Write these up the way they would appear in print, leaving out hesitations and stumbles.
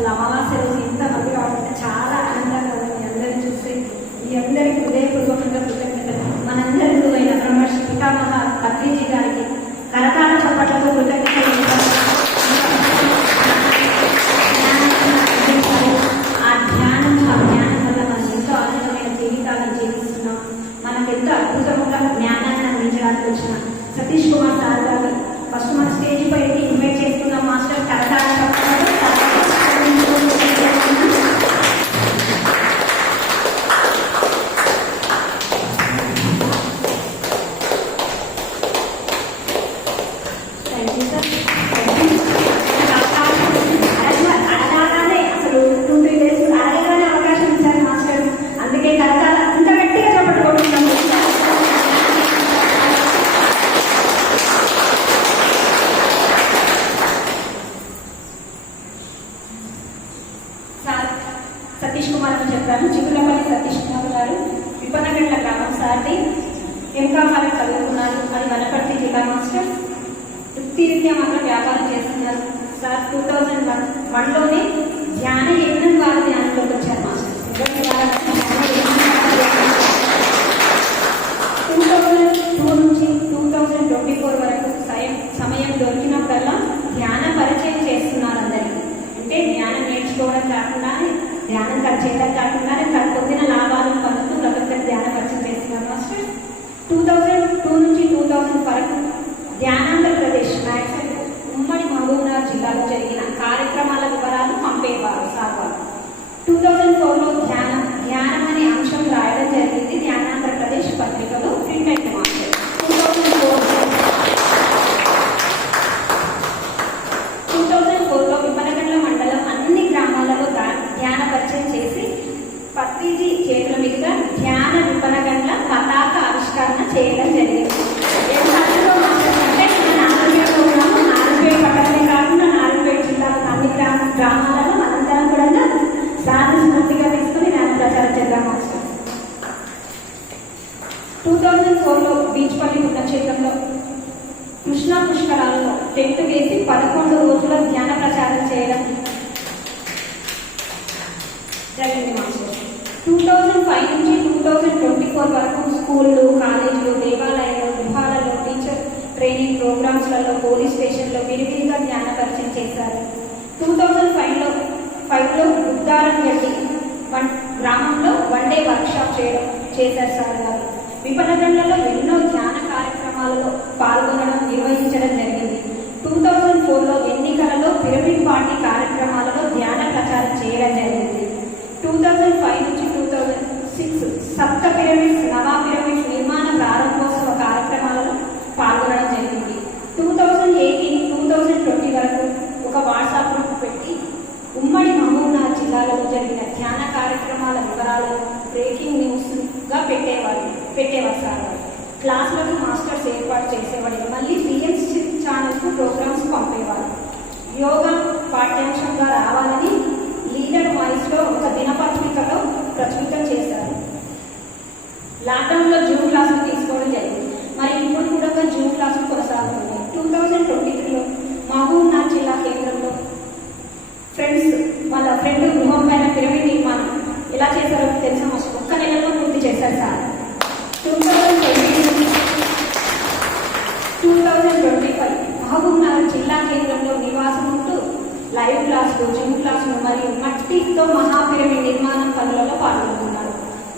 అసలు అమావాస్య రోజు ఇంతమంది రావాలంటే చాలా ఆనందంగా ఉంది. మీ అందరిని చూస్తే మీ అందరికీ హృదయపూర్వకంగా కృతజ్ఞతలు. మనందరి గురువైన బ్రహ్మర్షి పితామహ పత్రిజీ గారికి కరతాళ చప్పట్లతో కృతజ్ఞతలు. ఆ జ్ఞానం వల్ల మనం ఎంతో ఆనందమైన జీవితాలను జీవిస్తున్నాం. మనకు ఎంతో అద్భుతంగా జ్ఞానాన్ని అందించడానికి వచ్చిన సతీష్ కుమార్ సార్ గారిని ఫస్ట్ మన స్టేజ్ పైకి ఇన్వైట్ చేసుకున్నాం. మాస్టర్ కరతాళ చప్పట్లతో సతీష్ కుమార్ అని చెప్పాను. చిగులపల్లి సతీష్ కుమార్ గారు విపనగండ్ల గ్రామం సార్ని ఎంకామార్ చదువుకున్నారు. అది వనపర్తి జిల్లా మాస్టర్. వృత్తిరీత్యా మాత్రం వ్యాపారం చేస్తున్నారు సార్. 2001లోనే ధ్యాన యజ్ఞం ద్వారా ధ్యానంలోకి వచ్చారు మాస్టర్. 2002 నుంచి 2024 వరకు సమయం దొరికినప్పుడల్లా ధ్యాన పరిచయం చేస్తున్నారు అందరికీ. అంటే ధ్యానం నేర్చుకోవడం కాకుండా ధ్యానం చేయడం కాకుండా పొందిన లాభాలను పొందుతూ ప్రతి ధ్యాన పరిచయం చేస్తున్నారు మాస్టర్. 2002 నుంచి 2000 వరకు ధ్యానాంధ్రప్రదేశ్ మ్యాక్స్ ఉమ్మడి మహబూబ్నగర్ జిల్లాలో జరిగిన కార్యక్రమాల వివరాలు పంపేవారు సార్ వారు. 2004లో ధ్యానం అనే అంశం రాయడం జరిగింది ధ్యానాంధ్రప్రదేశ్ పత్రికలో ప్రింట్ అయింది మాస్టర్. 2004లో విపనగండ్ల మండలం అన్ని గ్రామాలలో ధ్యాన పరిచయం చేసి పత్రిజీ చేతుల మీదుగా ధ్యాన విపనగండ్ల పతాక ఆవిష్కరణ చేయడం జరిగింది. పట్టణమే కాకుండా నారాయణపేట జిల్లాలో అన్ని గ్రామాలలో మనందరం కూడా సాధన స్ఫూర్తిగా తీసుకుని ధ్యాన ప్రచారం చేద్దాం మాస్టర్. 2004లో బీచ్పల్లి పుణ్యక్షేత్రంలో కృష్ణా పుష్కరాలలో టెంట్ వేసి 11 రోజుల ధ్యాన ప్రచారం చేయడం జరిగింది మాస్టర్. 2005 నుంచి 2024 వరకు స్కూళ్ళు, కాలేజీలు, దేవాలయాలు, గృహాలలో టీచర్ ట్రైనింగ్ ప్రోగ్రామ్స్లలో, పోలీస్ స్టేషన్లో విరివిరిగా ధ్యాన పరిచయం చేశారు. 2005లో బుద్ధారంగడ్డి గ్రామంలో 1 డే వర్క్షాప్ చేశారు సార్ గారు. విపనగండ్లలో ఎన్నో ధ్యాన కార్యక్రమాలలో పాల్గొనడం, నిర్వహించడం జరిగింది. 2004లో ఎన్నికలలో పిరమిడ్ పార్టీ కార్యక్రమాలలో ధ్యాన ప్రచారం చేయడం జరిగింది. 2005 నుంచి 2006 సప్త పిరమిడ్స్, నవా పిరమిడ్స్ నిర్మాణ ప్రారంభోత్సవ కార్యక్రమాలలో పాల్గొనడం జరిగింది. 2018-2020 వరకు ఒక వాట్సాప్ గ్రూప్ పెట్టి ఉమ్మడి మహబూబ్నగర్ జిల్లాలో జరిగిన ధ్యాన కార్యక్రమాల వివరాలను బ్రేకింగ్ న్యూస్గా పెట్టేవారు సార్. క్లాసులకు మాస్టర్స్ ఏర్పాటు చేసేవాడు. మళ్ళీ పిఎంస్ ఛానల్కు ప్రోగ్రామ్స్ పంపేవారు. యోగా పాఠ్యాంశంగా రావాలని లీడర్ వాయిస్లో ఒక దినపత్రికలో ప్రచురితం చేశారు. లాక్డౌన్లో జూమ్ క్లాసులు తీసుకోవడం జరిగింది. మరి ఇప్పుడు కూడా జూమ్ క్లాసులు కొనసాగుతున్నాయి. 2023లో మహబూబ్నగర్ జిల్లా కేంద్రంలో వాళ్ళ ఫ్రెండ్ గృహం పైన పిరమిడ్ నిర్మాణం ఎలా చేశారో తెలిసిన మాస్టర్. ఒక్క నెలలో పూర్తి చేశారు సార్. 2025 మహబూబ్నగర్ జిల్లా కేంద్రంలో నివాసం ఉంటూ లైవ్ క్లాసులు, జిమ్ క్లాసులు మరియు మట్టితో మహాపిరమిడ్ నిర్మాణం పనులలో పాల్గొంటున్నారు.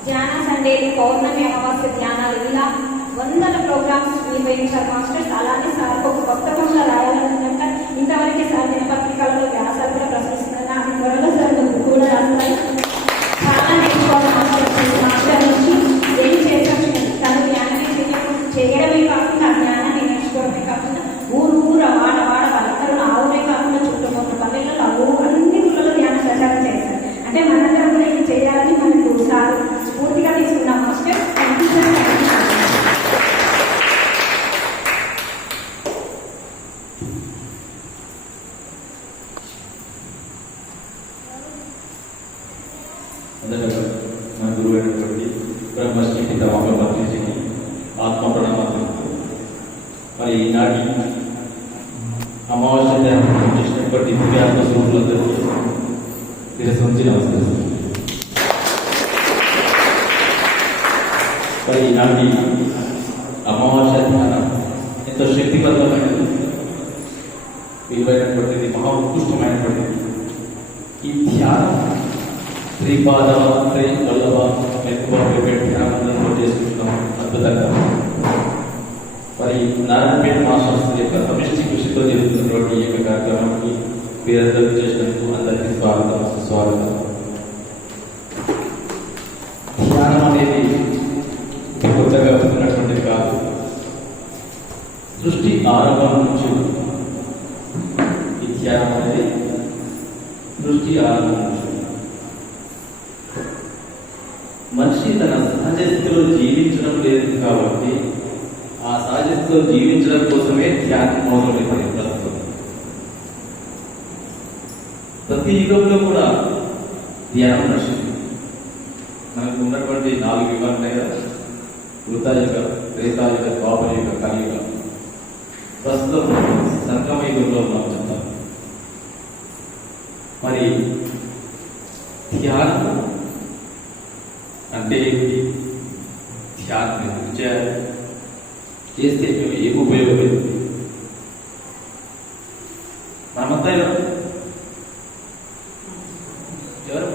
ధ్యాన సండేలు, పౌర్ణమి, అమావాస్య ధ్యానాలు ఇలా 100 ప్రోగ్రామ్స్ నిర్వహించారు మాస్టర్స్. అలానే సార్ ఒక కొత్త పనులు రాయాలనుకుంటే ఇంతవరకు సార్ దినపత్రికలలో వ్యాసాలు కూడా ప్రశ్నిస్తున్నారు. నాకు త్వరలో సార్ కూడా రాస్తారు. చాలా నేర్చుకోవాలి మాస్టర్ నుంచి. ఏం చేసాము తన జ్ఞానాన్ని చేయడమే కాకుండా ఆ జ్ఞానాన్ని నేర్చుకోవడమే కాకుండా ఊరు వాడ వాళ్ళందరూ నా ఊరే కాకుండా చుట్టుపక్కల పల్లెలలో అన్ని ఊళ్ళలో ధ్యాన ప్రచారం చేశారు. అంటే మనందరం కూడా ఇది చేయాలని మనకు సార్ స్ఫూర్తిగా తీసుకున్నాం మాస్టర్. మన గురువు అయినటువంటి బ్రహ్మశ్రీ పితామహ పత్రిజీకి ఆత్మ ప్రణామాలు. మరి ఈనాటి అమావాస్య ధ్యానం చేసినటువంటి దివ్యాత్మ స్వరూపులందరికీ శిరస్సు ఉంచి నమస్కరిస్తున్నాను. మరి ఈనాటి అమావాస్య ధ్యానం ఎంతో శక్తివంతమైనది, విలువైనటువంటిది, మహా ఉత్కృష్టమైనటువంటిది. ఈ ధ్యానం శ్రీపాదవ శ్రీ వల్లభ మెక్కువ ధ్యానంలో చేసుకుంటున్నాం అద్భుతంగా. మరి నారాయణపేట మహాశాస్త్రి యొక్క సమిష్టి కృషితో జరుగుతున్నటువంటి ఈ యొక్క కార్యక్రమానికి మీరందరూ చేసినందుకు అందరికీ స్వాగతం, సుస్వాగతం. ధ్యానం అనేది కొత్తగా వస్తున్నటువంటిది కాదు. సృష్టి ఆరంభం నుంచి ఈ ధ్యానం అనేది సృష్టి ఆరంభం నుంచి మనిషి తన సహజ స్థితిలో జీవించడం లేదు కాబట్టి ఆ సహజ స్థితిలో జీవించడం కోసమే ధ్యానం మొదలుపెట్టింది. ప్రస్తుతం ప్రతి యుగంలో కూడా ధ్యానం నడిచింది. మనకు ఉన్నటువంటి 4 యుగాలు ఉన్నాయి కదా, కృతాయుగ, త్రేతాయుగ, ద్వాపరయుగ, కలియుగ. ప్రస్తుతం సంగమ యుగంలో మనం చెప్తాం. మరి ధ్యానం అంటే ధ్యానం ఎందుకు చేయాలి, చేస్తే మేము ఏం ఉపయోగపడింది? మనమంతా ఎవరు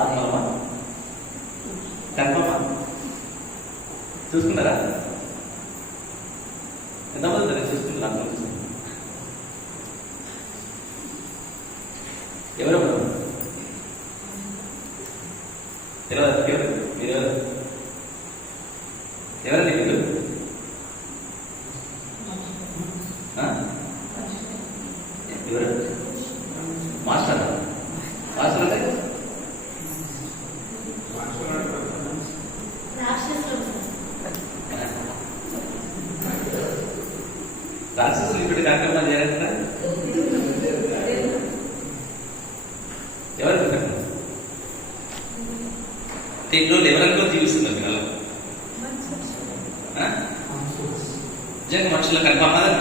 ఆత్మమా కర్మమా చూసుకున్నారా? ఎంతమంది సరే చూసుకున్నారు? ఎవరెవరు ఎవరండి మీరు? ఎవరు మాస్టర్? మాస్టర్ అంటే రాక్షసులు ఇప్పుడు కార్యక్రమాలు చేయాలంటే ఎవరు ఇంట్లో ఎవరనుకో జీవిస్తున్నారు కదా, నిజంగా మనుషుల కన్ఫామ్ కదా.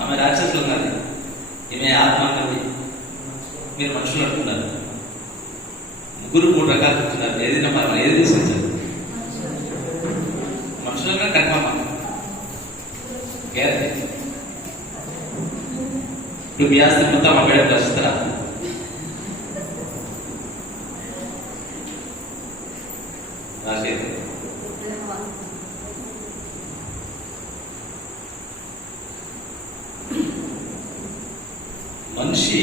ఆమె రాక్షసులు ఉన్నది, ఈమె ఆత్మ అన్నది, మీరు మనుషులు అంటున్నారు. ముగ్గురు 3 రకాలు చెప్తున్నారు. ఏదైనా మనం ఏది తీసుకొచ్చారు మనుషులుగా కన్ఫామ్ గ్యారెంటీ. ఇప్పుడు మీ ఆస్తి మొత్తం అమ్మాయి ప్రశ్నిస్తారా? మనిషి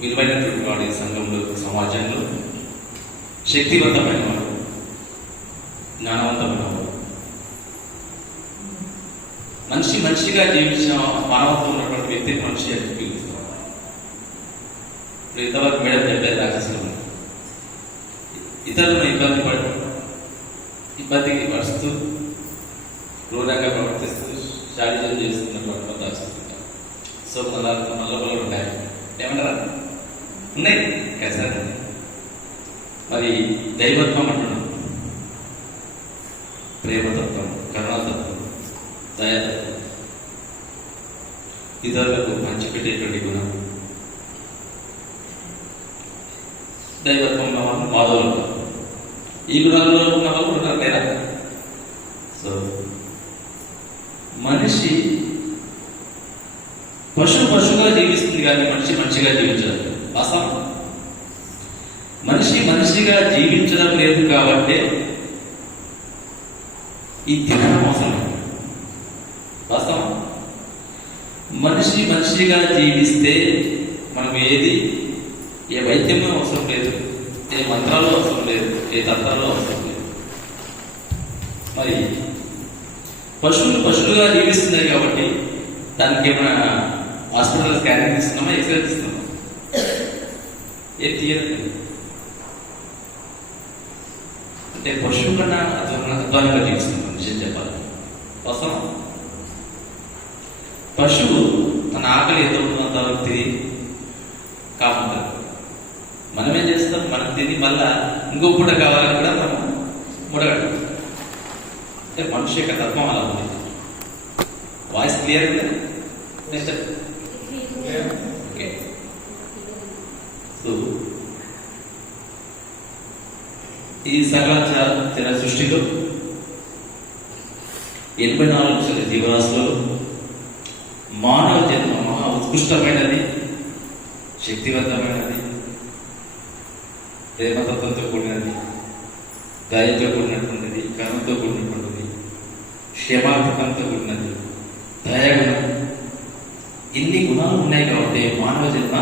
విలువైనటువంటి వాడి సంఘంలో, సమాజంలో శక్తివంతమైన వాడు, జ్ఞానవంతమైన వాడు. మనిషిగా జీవించిన మానవత్వం ఉన్నటువంటి వ్యక్తిని మనిషి అని పిలుస్తాం. ఇంతవరకు మేడం చెప్పేది రాక్షసులు ఇతరులను ఇబ్బందికి పరుస్తూ, క్రూరంగా ప్రవర్తిస్తూ, శాడిజం చేస్తున్నటువంటి పదార్థాలు. సో మళ్ళీ ఉంటాయి, ఏమన్నారా? ఉన్నాయి కదా. మరి దైవత్వం అంటున్నాం, ప్రేమతత్వం, కరుణాతత్వం, దయాతత్వం, ఇతరులకు పంచిపెట్టేటువంటి గుణం. దైవత్వంలో మాధవులు, ఈ గుణాలలో ఉన్న వాళ్ళు ఉన్నారు లేదా? సో మనిషి పశువుగా జీవిస్తుంది కానీ మనిషిగా జీవించదు. వాస్తవం, మనిషిగా జీవించడం లేదు కాబట్టి ఈ ధ్యానం అవసరం. వాస్తవం, మనిషిగా జీవిస్తే మనం ఏ వైద్యమో అవసరం లేదు, ఏ మంత్రాలు అవసరం లేదు, ఏ తంత్రాలు అవసరం లేదు. మరి పశువులుగా జీవిస్తున్నాయి కాబట్టి దానికి ఏమైనా హాస్పిటల్ స్కానింగ్ తీస్తున్నామా, ఎక్స్రే తీస్తున్నామా? ఏం తీయదు. అంటే పశువు కన్నా అధ్వానంగా జీవిస్తున్నాం నిజం చెప్పాలి. వాస్తవం, పశువు తన ఆకలి ఎంత ఉంటుందో అంతవరకు తిని కాపుతారు. మనం ఏం చేస్తాం? మనం తిని మళ్ళా ఇంకో పూట కావాలని కూడా మనం ముడగడం. అంటే మనిషి యొక్క తత్వం అలా ఉంది. Voice clear next okay. So ఈ సకల చర సృష్టిలో 84 లక్షల జీవరాశులలో మానవ జన్మ మహా ఉత్కృష్టమైనది, శక్తివంతమైనది, ప్రేమతత్వంతో కూడినది, దయతో కూడినటువంటిది, కరుణతో కూడినటువంటిది, క్షమాభికంతో కూడినది, దయాగుణం. ఇన్ని గుణాలు ఉన్నాయి కాబట్టి మానవ జన్మ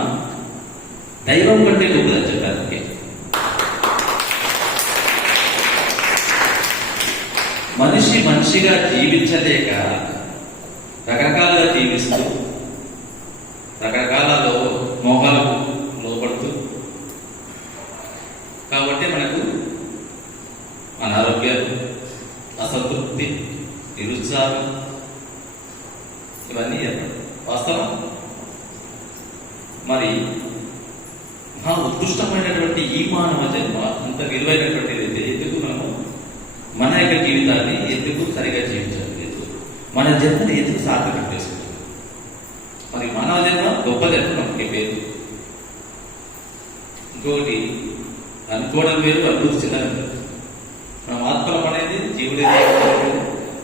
దైవం కంటే గొప్పదని చెప్పారు. ఓకే. మనిషి మనిషిగా జీవించలేక రకరకాలుగా జీవిస్తూ రకరకాల మోహాలకు లోపడుతూ, కాబట్టి మనకు అనారోగ్యాలు, అసంతృప్తి, నిరుత్సాహం ఇవన్నీ వాస్తవం. మరి మహా ఉత్కృష్టమైనటువంటి ఈ మానవ జన్మ అంత విలువైనటువంటిది అయితే ఎందుకు మనము మన యొక్క జీవితాన్ని ఎందుకు సరిగా జీవించలేదు? మన జన్మని ఎందుకు సార్థకం చేసుకుంటాం? మరి మానవ జన్మ గొప్ప జన్మ మనకి పేరు. ఇంకొకటి అనుకోవడం వేరు, అనుభూతి చెందడం. మనం ఆత్మలం అనేది జీవుడి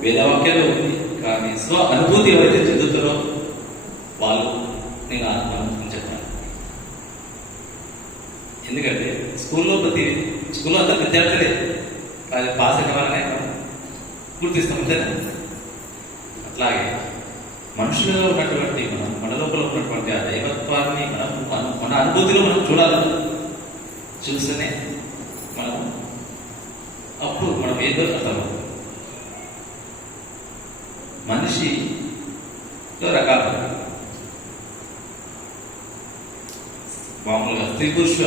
వేదవాక్యంలో ఉంది. కానీ స్వ అనుభూతి ఎవరైతే చెందుతారో వాళ్ళు నేను ఆత్మ అని చెప్పాను. ఎందుకంటే స్కూల్లో అందరూ విద్యార్థులే, కానీ పాస్ అయిన వాళ్ళనే గుర్తిస్తాం అంతేనా? అట్లాగే మనుషులలో ఉన్నటువంటి మన లోపల ఉన్నటువంటి ఆ దైవత్వాన్ని మన అనుభూతిలో మనం చూడాలి. చూస్తేనే మనం అప్పుడు మనం ఏదో అర్థమవుతుంది. మనిషిలో రకాలు మామూలుగా స్త్రీ పురుష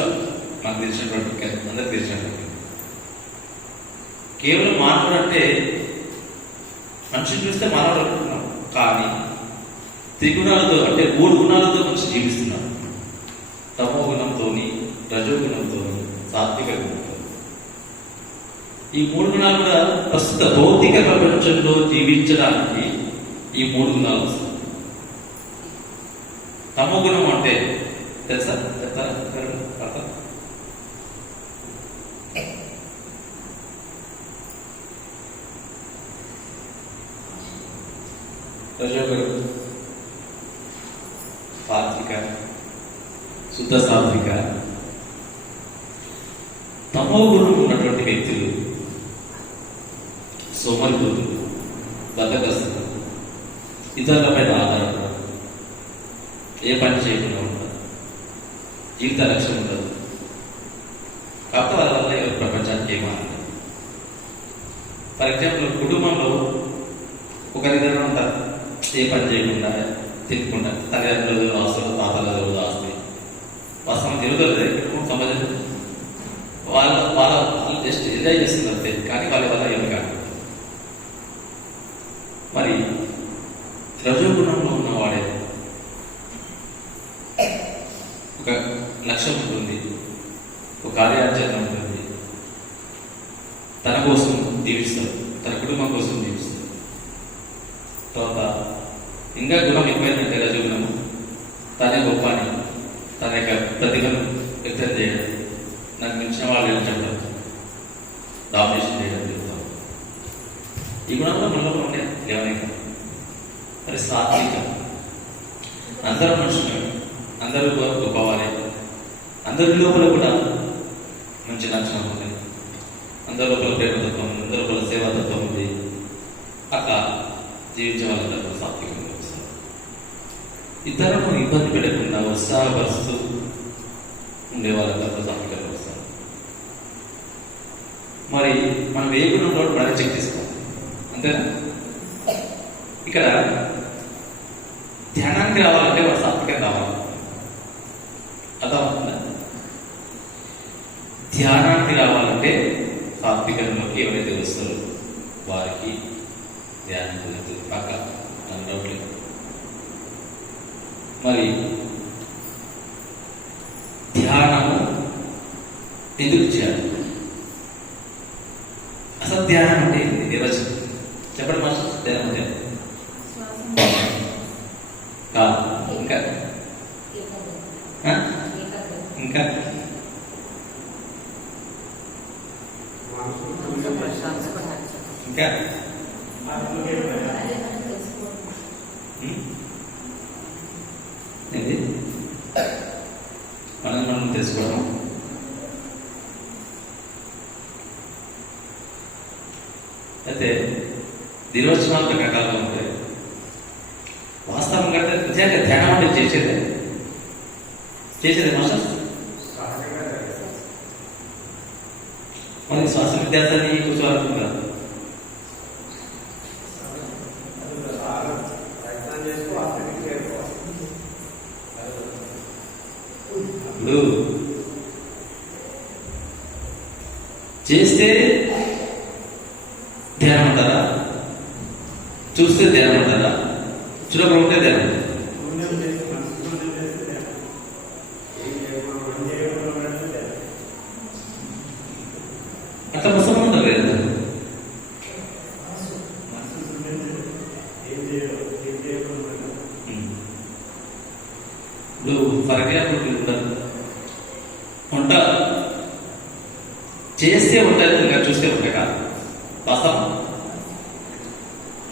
నాకు తెలిసినటువంటి అందరికి తెలిసినటువంటి కేవలం మానవుడు అంటే మనిషిని చూస్తే మానవుడు అనుకుంటున్నాం. కానీ త్రిగుణాలతో అంటే 3 గుణాలతో మనిషి జీవిస్తున్నాడు. తమో గుణంతో, రజోగుణంతో, సాత్విక గుణంతో. ఈ 3 గుణాలు కూడా ప్రస్తుత భౌతిక ప్రపంచంలో జీవించడానికి ఈ 3 గుణాలు వస్తాయి. తమో గుణం అంటే తెలుసా? చెప్తారా అర్థం? రజోగుణం సాత్విక, శుద్ధ సాత్విక. తమో గుణం ఉన్నటువంటి వ్యక్తులు సోమరిపోతులు, బద్ధకస్తులు, ఇతరులపైన ఆధారపడరు, ఏ పని చేయకుండా ఉంటారు, జీవిత లక్ష్యం ఉండదు. కాకపోతే వాళ్ళ వల్ల ఎవరు ప్రపంచానికి ఏమారు. ఫర్ ఎగ్జాంపుల్ కుటుంబంలో ఒకరిద్దరు ఉంటారు, ఏ పని చేయకుండా తినకుండా, తల్లిదండ్రులు ఆస్తులు, తాతలు ఆస్తి వాస్తవం తిరుగుతుంది. సమాజం వాళ్ళు జస్ట్ ఎంజాయ్ చేస్తున్నారు అంతే, కానీ వాళ్ళ వల్ల ఏమి కాదు. మరి రజోగుణంలో ఉన్నవాడే ఒక లక్ష్యం ఉంటుంది, ఒక కార్యాచరణ ఉంటుంది, తన కోసం జీవిస్తాడు, తన కుటుంబం కోసం జీవిస్తాడు. తర్వాత ఇంకా గుణం ఎక్కువైందంటే రజోగుణము తనే గొప్ప అని తన యొక్క ప్రతిభను వ్యక్తం చేయడం, నాకు మించిన వాళ్ళు ఏం చెప్పడం, డామినేషన్ చేయడం చెప్తాం. ఈ గుణంలో మనలో ఉండే ఏమైనా మరి సాత్విక, అందరూ మనుషులు, అందరూ గొప్పవారే, అందరి లోపల కూడా మంచి లక్షణం ఉంది, అందరి లోపల ప్రేమతత్వం ఉంది, అందరి లోపల సేవాతత్వం ఉంది. అట్లా జీవించే వాళ్ళందరూ సాత్వికంగా వస్తారు. ఇతరులను ఇబ్బంది పెట్టకుండా ఉత్సాహపరుస్తూ ఉండే వాళ్ళందరూ సాత్వికంగా వస్తారు. మరి మనం ఏ గుణంలో మనం చెక్ చేసుకోవాలి అంతేనా? ఇక్కడ ధ్యానానికి రావాలంటే వాడు సాత్వికం రావాలి. అర్థమవుతుందా? ధ్యానానికి రావాలంటే సాత్వికంలోకి ఎవరైతే వస్తారో వారికి ధ్యానం కుదురుతుంది పక్క డౌట్లేదు. మరి ధ్యానము ఎందుకు చేయాలి? అసలు ధ్యానం అంటే నిర్వచనం చెప్పండి మాస్టర్. ధ్యానం అంటే ఇంకా ఇంకా ఇంకా ఏంటి మనం తెలుసుకోవడం. అయితే దినోత్సవాలు రకరకాలుగా ఉంటాయి. వాస్తవం కంటే నిజంగా ధ్యానం అంటే చేసేదే మాస్టర్. మనకి శ్వాస విద్యాసాన్ని కూర్చోవాలనుకుంటారు. ఇప్పుడు చేస్తే ధ్యానం అంటారా, చూస్తే ధ్యానం అంటారా, చులకం ఉంటే ధ్యానం? అట్లా పుస్తకం ఉంటారు కదా. ఇప్పుడు ఫర్ ఎగ్జాంపుల్ ఉంటారు, వంట చేస్తే ఉంటుంది ఇంకా చూస్తే ఉంటాయి కాదు. వాస్తవం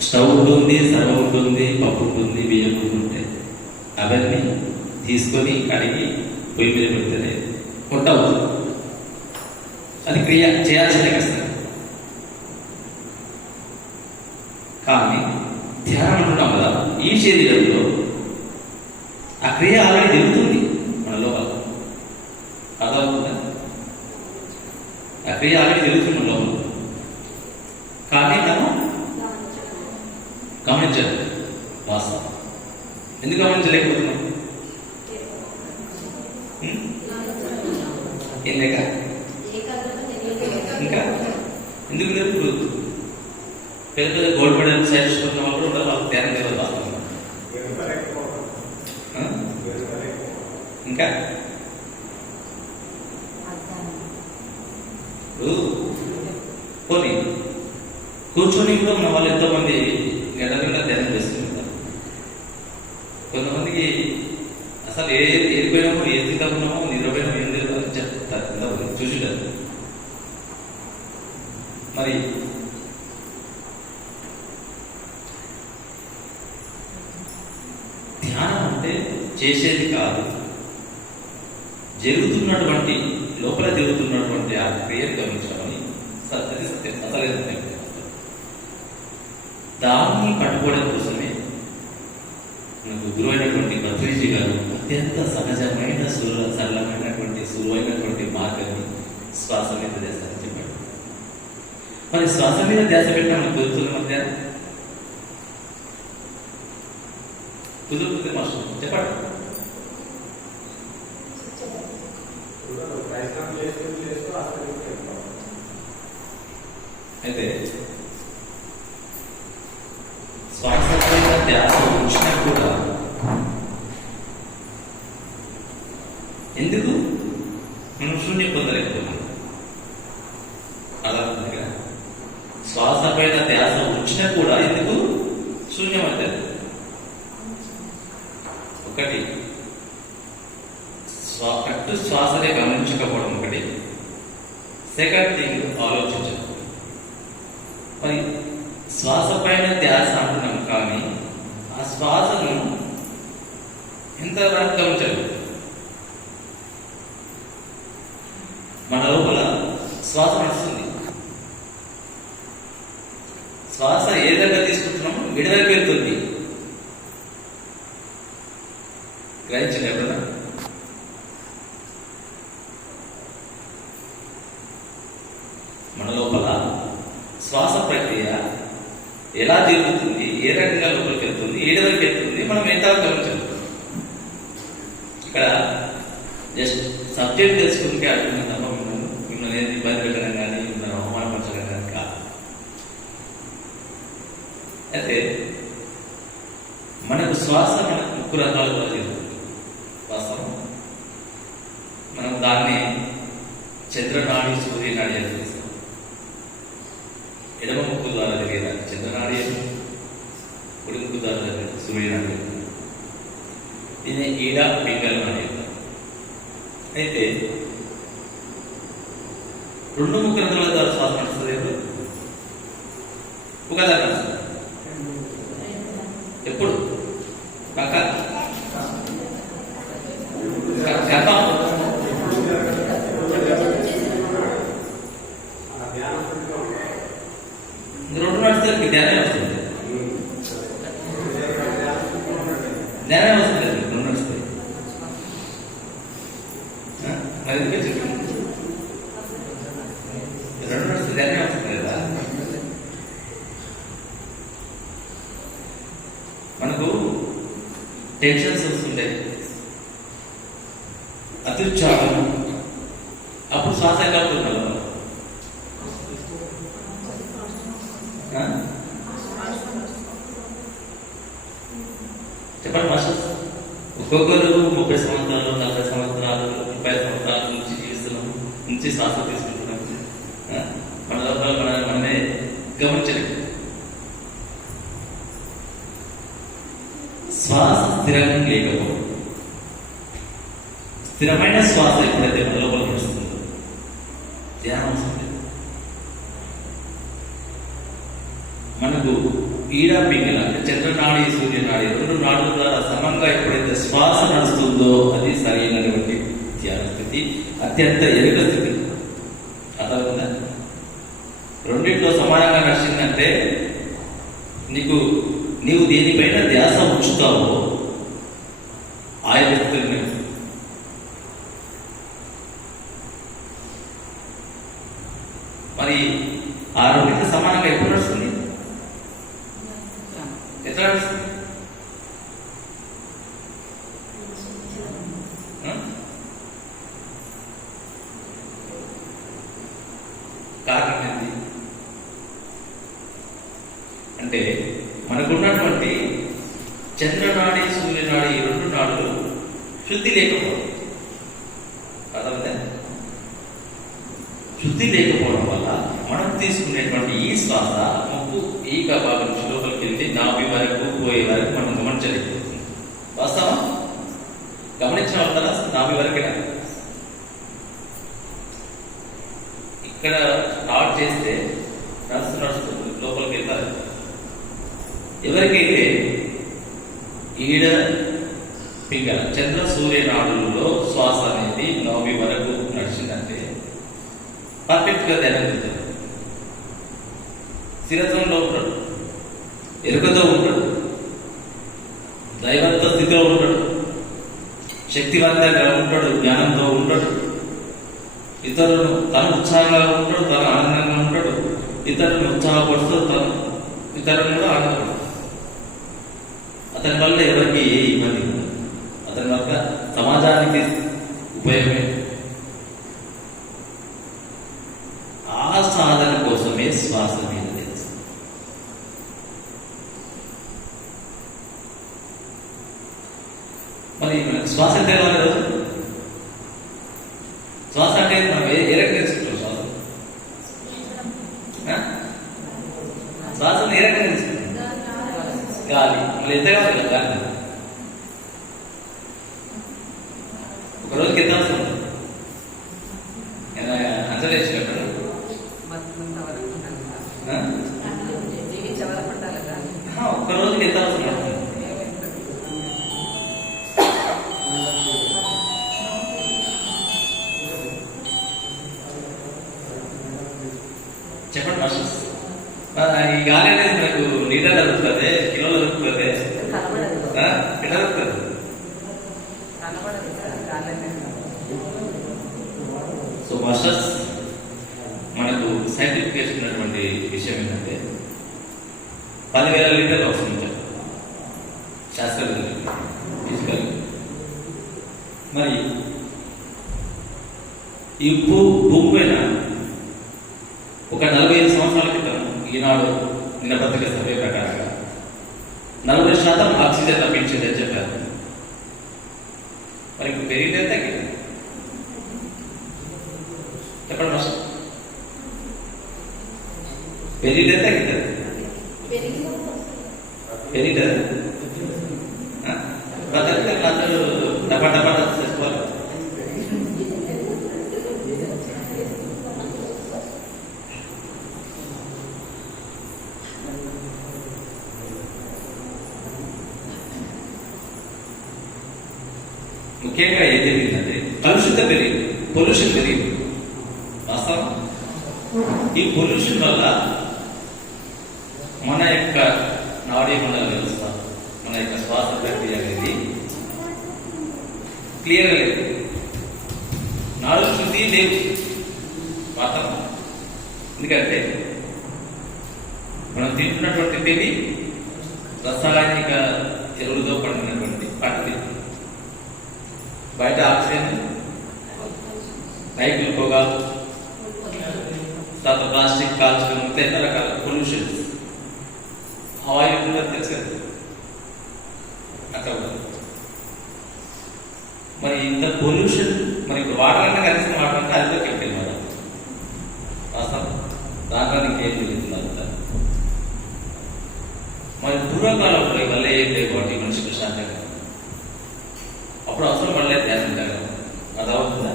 స్టవ్ ఉంటుంది, సర్వ ఉంటుంది, పప్పు ఉంటుంది, బియ్యం ఉంటుంది. అవన్నీ తీసుకొని కడిగి పొయ్యి మీద పెడితేనే వంట అవుతుంది. అది క్రియ చేయాల్సిందే కష్టం. కానీ ధ్యానం అంటున్నాం కదా, ఈ శరీరంలో ఆ క్రియ ఆల్రెడీ జరుగుతుంది మన లోపల. అర్థమవుతుందా? ఆ క్రియ ఆల్రెడీ జరుగుతుంది మన లోపల, కానీ మనం గమనించాలి. వాస్తవం ఎందుకు గమనించలేకపోతున్నాం? ఏం లేక ఇంకా ఎందుకు లేదు? పెద్ద పెద్ద గోల్డ్ మెడల్ సైన్స్ ఉన్న వాళ్ళు ఉంటారు, వాళ్ళకి ధ్యానం లేదు. వాస్తవం ఇంకా పోనీ కూర్చొని కూడా ఉన్న వాళ్ళు ఎంతో మంది గంటల ధ్యానం చేస్తుంటారు. కొంతమందికి అసలు ఏడిపోయినామో, ఏ స్థితిలో ఉన్నామో, నిద్రపోయినామో ఏం లేదు అని చెప్తారు. ఎంతమంది చూసింటారు. మరి ధ్యానం అంటే చేసేది కాదు, జరుగుతున్నటువంటి లోపల జరుగుతున్నటువంటి ఆ క్రియను గమనించమని అది సత్యం. అసలు దాన్ని పట్టుకోవడం కోసమే నాకు గురువైనటువంటి భద్రీజీ గారు అత్యంత సహజమైన సరళమైనటువంటి సులువైనటువంటి మార్గాన్ని శ్వాస మీద ధ్యాస అని చెప్పాడు. మరి శ్వాస మీద ధ్యాస పెట్టిన మనకు కుదురుతుంది మధ్య కుదురుతుంది మాస్టర్ చెప్పండి. అయితే శ్వాస మీద ధ్యాస ఉంచినా కూడా ఎందుకు మనం శూన్యం పొందలేకపోతున్నాం? అలా దగ్గర శ్వాస పైన ధ్యాస ఉంచినా కూడా ఎందుకు శూన్యం అంటే ఒకటి కరెక్ట్ శ్వాసనే గమనించకపోవడం ఒకటి. సెకండ్ థింగ్ ఆలోచించడం. మరి శ్వాస పైన ధ్యాస అంటున్నాం, కానీ ఆ శ్వాసను ఎంతవరకు గమనించాలి? మన లోపల శ్వాస నడుస్తుంది. శ్వాస ఏ విధంగా తీసుకుంటున్నామో విడవైపు వెళ్తుంది. గ్రహించండి ఎప్పుడన్నా? మన లోపల శ్వాస ప్రక్రియ ఎలా జరుగుతుంది, ఏ రకంగా లోపలికి వెళ్తుంది, ఏడు వరకు వెళ్తుంది, మనం ఎంత గమనించాలి. ఇక్కడ జస్ట్ సబ్జెక్ట్ తెలుసుకుంటే అడుగుతుంది తప్ప మిమ్మల్ని ఏది ఇబ్బంది పెట్టడం కానీ మిమ్మల్ని అవమానపరచడం కానీ కాదు. అయితే మనకు శ్వాస మనకు ముక్కు రంధ్రాల ద్వారా జరుగుతుంది. వాస్తవం మనం దాన్ని చంద్రనాడి, సూర్యనాడి అని పిలుస్తాం. ఎడమ ముక్కు ద్వారా జరిగేదాన్ని చంద్రనాడి, కుడి ముక్కు ద్వారా జరిగేది సూర్యనాడి. దీన్ని ఈడ పింగళం అనేది. అయితే 2 ముఖరంధ్రాల ద్వారా శ్వాస నడుస్తుంది. ఒకదాన్ని నడుస్తుంది. ఎప్పుడు పక్క గర్భం రెండు నడిస్తే ధ్యానం వస్తుంది. ధ్యానం వస్తుంది. రెండు నడుస్తాయి. మరి ఎందుకు చెప్పండి, రెండు నడుస్తుంది ధ్యానం వస్తుంది కదా. మనకు టెన్షన్స్ వస్తుంటాయి, అత్యుత్సాహం, అప్పుడు శ్వాస ఎలా అవుతున్నారు? చెప్పండి మాస్టర్. ఒక్కొక్కరు 30 సంవత్సరాలు, 40 సంవత్సరాలు, 30 సంవత్సరాల నుంచి జీవిస్తున్నాం, నుంచి శ్వాస తీసుకుంటున్నాం. మన లోపల మనమే గమనించలేదు. శ్వాస స్థిరంగా లేకపోవడం, స్థిరమైన శ్వాస ఎప్పుడైతే మన లోపల నడుస్తుందో ధ్యానం వస్తుంది. మనకు ఈడ పింగళ అంటే చంద్రనాడి, సూర్యనాడి 2 నాడుల ద్వారా సమంగా ఎప్పుడైతే శ్వాస నడుస్తుందో అది సరైనటువంటి ధ్యాన స్థితి, అత్యంత ఎరుక స్థితి. అర్థమవుతుందా? రెండింటిలో సమానంగా నడిచిందంటే నీవు దేనిపైన ధ్యాస ఉంచుతావో ఆయన స్థితిని. మరి ఆ రెండింటి సమానంగా ఎప్పుడు నడుస్తుంది? ఎట్లా నడుస్తుంది? కారణం ఏంటి అంటే మనకున్నటువంటి చంద్రనాడి, సూర్యనాడి ఈ 2 నాడులు శుద్ధి లేకపోవడం. అర్థమైందా? శుద్ధి లేకపోవడం వల్ల మనం తీసుకునేటువంటి ఈ శ్వాస ముక్కు ఈ భాగం నుంచి లోపలికి వెళ్ళి నాభి వరకు పోయే వరకు మనం గమనించలేకపోతుంది. వాస్తవం గమనించిన వల్ల నాభి వరకే ఇక్కడ స్టార్ట్ చేస్తే నడుస్తుంది లోపలికి వెళ్తారు. ఎవరికైతే ఈడ పింగళ చంద్ర సూర్యనాడులలో శ్వాస అనేది నాభి వరకు నడిచిందంటే పర్ఫెక్ట్ గా ధ్యానం చేస్తారు. స్థిరత్వంలో ఉంటాడు, ఎరుకతో ఉంటాడు, దైవత్వ స్థితిలో ఉంటాడు, శక్తివంతంగా ఉంటాడు, జ్ఞానంతో ఉంటాడు, ఇతరులను తను ఉత్సాహంగా ఉంటాడు, తను ఆనందంగా ఉంటాడు, ఇతరులను ఉత్సాహపరుస్తూ తను ఇతరులను కూడా ఆనందపడతాడు. అతని వల్ల ఎవరికి ఏ ఇబ్బంది ఉండదు, అతని వల్ల సమాజానికి ఉపయోగమే. ఆ సాధన కోసమే శ్వాస మీద తెలుసు. మరి శ్వాస తెలవాలి రోజు. శ్వాస అంటే మనం ఏ రకంగా తెలుసుకుంటాం? శ్వాసను ఏ రకంగా తెలుసుకుంటాం? గాలి మళ్ళీ ఎంత కావాలి కదా గాలి. ఒక రోజుకి ఎంత అవసరం ఉంటుంది? అంచనా వేసినప్పుడు ఒక్క రోజుకి ఎంత అవసరం పడుతుంది? చెప్పండి మాస్టర్స్. ఈ గాలి అనేది మనకు లీటర్ దొరుకుతుంది, కిలోలో దొరుకుతుంది, ఎట్లా దొరుకుతుంది? సో మాస్టర్స్, మనకు సైంటిఫిక్ ఉన్నటువంటి విషయం ఏంటంటే 10,000 లీటర్లు అవసరం ఉంటాయి శాస్త్రవేత్తలు ఫిజికల్. మరి ఈ భూమి పైన ఒక 45 సంవత్సరాల క్రితం ఈనాడు దినపత్రిక సర్వే ప్రకారంగా 40% ఆక్సిజన్ లభించింది అని చెప్పారు. మరి ఇప్పుడు పెరిగితే తగ్గింది. చెప్పండి మాస్టర్, పెరిగితే తగ్గుతుంది? పెరిగితే అందరూ ముఖ్యంగా ఏం జరిగిందంటే కలుషితం పెరిగింది, పొల్యూషన్ పెరిగింది. వాస్తవం ఈ పొల్యూషన్ వల్ల మన యొక్క నాడీ మండల వ్యవస్థ, మన యొక్క శ్వాస ప్రక్రియ అనేది క్లియర్గా లేదు. నాడు శుద్ధి లేదు వాతావరణం. ఎందుకంటే మనం తింటున్నటువంటి తిండి రసాయనిక ఎరువులతో పండినటువంటి పంటది. బయట ఆక్సిజన్, బైకులు పొగ, తర్వాత ప్లాస్టిక్ కాల్చడం, ఎన్నో రకాల పొల్యూషన్స్. హవాయి కూడా తెలుసు కదా అక్కడ. మరి ఇంత పొల్యూషన్, మరి ఇప్పుడు వాటర్ అన్నా కలిసి వాటర్ అంటే అదితో కెమికల్ మాట వాస్తవం. దాంట్లో ఇంకేం జరుగుతున్నారు. మరి పూర్వకాలంలో వల్ల ఏం లేవు వాటి మనిషి ప్రశాంతంగా. అప్పుడు అవసరం పడలే ధ్యానం కాలం, అది అవుతుందా?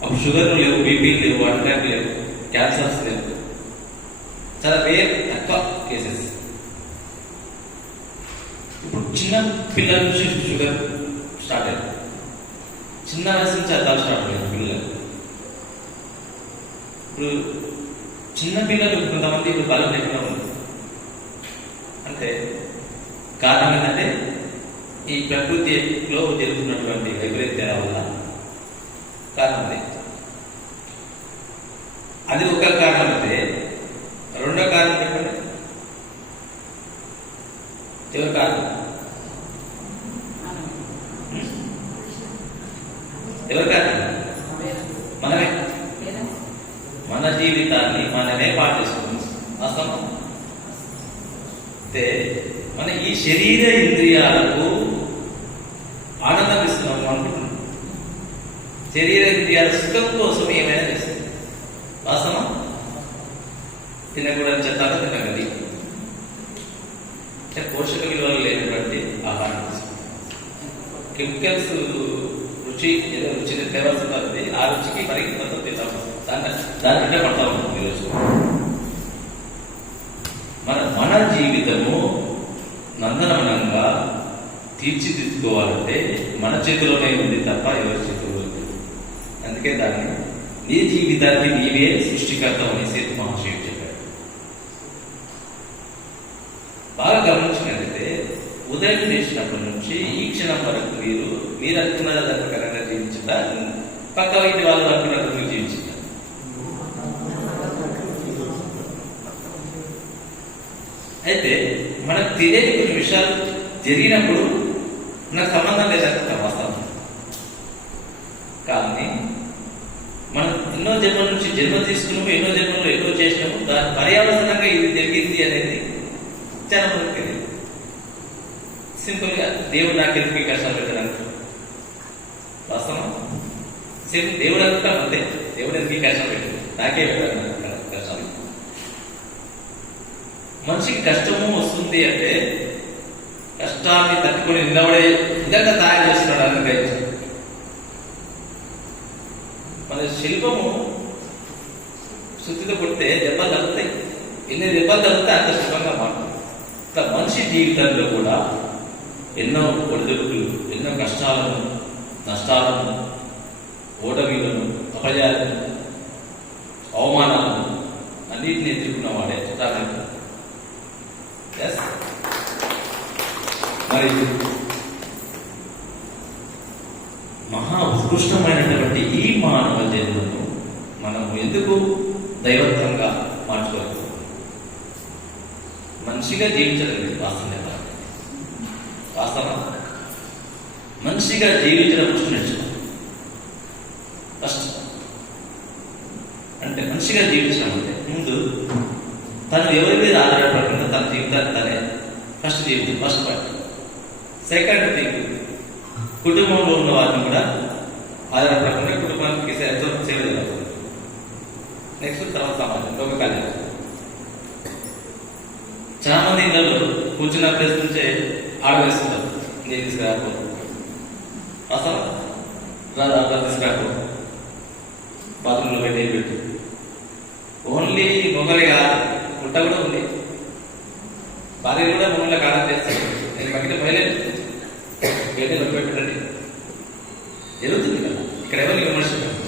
అప్పుడు షుగర్లు లేవు, బీపీలు లేవు, హార్ట్ అటాక్ లేవు, క్యాన్సర్స్ లేవు, చాలా రేర్, తక్కువ కేసెస్. ఇప్పుడు చిన్న పిల్లల నుంచి షుగర్ స్టార్ట్ అయింది, చిన్న వయసు నుంచి అద్దాలు స్టార్ట్ అయ్యారు పిల్లలు. ఇప్పుడు చిన్న పిల్లలు కొంతమంది ఇప్పుడు బలం లేకుండా ఉంది. అంటే కారణం ఏంటంటే ఈ ప్రకృతిలో జరుగుతున్నటువంటి వైపరీత్యాల వల్ల కారణం అది ఒక కారణం. అయితే రెండో కారణం చెప్పండి, ఎవరి కారణం? ఎవరి కారణం? మనమే. మన జీవితాన్ని మనమే పాటిస్తున్నాం. వాస్తవం అంటే మన ఈ శరీర ఇంద్రియాలకు ఆనందం ఇస్తున్నాము అనుకుంటున్నాం. శరీర ఇంద్రియాల సుఖం కోసం ఏమైనా చేస్తుంది. వాస్తవం తినకూడని చెత్తాక తినగలి, పోషక విలువలు లేనటువంటి ఆహారం, కెమికల్స్ రుచి ఏదో రుచి ఫ్లేవర్స్ ఉంటుంది, ఆ రుచికి మరి మొత్తం తింటాము. దానికంటే పడతా ఉంటుంది ఈరోజు. మన జీవితము నందనవనంగా తీర్చిదిద్దుకోవాలంటే మన చేతిలోనే ఉంది తప్ప ఎవరి చేతిలో ఉంది. అందుకే దాన్ని నీ జీవితానికి నీవే సృష్టికర్త అని సేతు మహాశయుడు చెప్పాడు. బాగా గమనించినట్లయితే ఉదయం చేసినప్పటి నుంచి ఈ క్షణం వరకు మీరు అనుకున్న ప్రకారంగా జీవించిందా, పక్క ఇంటి వాళ్ళు అనుకున్నట్టు మీరు జీవించిందా? అయితే మనకు తెలియని కొన్ని విషయాలు జరిగినప్పుడు నాకు సంబంధం లేదంటే వాస్తవం. కానీ మనం ఎన్నో జన్మల నుంచి జన్మ తీసుకున్నాము, ఎన్నో జన్మలో ఎన్నో చేసినాము, దాని పర్యావరణంగా ఇది జరిగింది అనేది చాలా మనకు తెలియదు. సింపుల్ గా దేవుడు నాకు ఎందుకు ఈ కష్టాలు పెట్టడానికి వాస్తవం. సింపుల్ దేవుడు అనుకుంటాం అంతే, దేవుడు ఎందుకు ఈ కష్టాలు పెట్టాడు, నాకే పెట్టాడు కష్టాలు. మనిషికి కష్టము వస్తుంది అంటే కష్టాన్ని తట్టుకొని నిలబడే విధంగా తయారు చేస్తున్నాడు. అందుకని మన శిల్పము శుద్ధితో కొడితే దెబ్బలు తగ్గుతాయి. ఎన్ని దెబ్బలు తగ్గితే అంత శిల్పంగా మారుతుంది. ఇట్లా మనిషి జీవితంలో కూడా ఎన్నో ఒడిదుడుకులు, ఎన్నో కష్టాలను, నష్టాలను, ఓటమిలను, అపజయాలను, అవమానాలను అన్నింటినీ ఎదుర్కొన్న వాడే తాను. మరి మహా ఉత్కృష్టమైనటువంటి ఈ మానవ జన్మను మనం ఎందుకు దైవత్వంగా మార్చుకోవచ్చు? మనిషిగా జీవించడం లేదు వాస్తవం. వాస్తవం మనిషిగా జీవించడం ఫస్ట్ నేర్చుకో. ఫస్ట్ అంటే మనిషిగా జీవించడం అంటే ముందు తను ఎవరి మీద ఆధారపడకుండా తన జీవితాన్ని తనే ఫస్ట్ జీవితం, ఫస్ట్ పాయింట్. సెకండ్ థింగ్, కుటుంబంలో ఉన్న వారిని కూడా ఆధారపడకుండా కుటుంబానికి సేవ చేయాలి. నెక్స్ట్ తర్వాత సమాజం, లోక కళ్యాణం. చాలా మంది ఇళ్ళలో కూర్చున్న ప్లేస్ నుంచే ఆడవేస్తున్నారు, నేను తీసుకురాకు అసలు రాదు, తీసుకురాకు, బాత్రూంలో పెట్టు. ఓన్లీ మొగలే కాదు, పుట్ట కూడా ఉంది, భార్య కూడా మొగల కాలం చేస్తాడు. నేను బయట పోయలేదు, పెట్టండి. జరుగుతుంది కదా. ఇక్కడ ఎవరిని విమర్శించారు?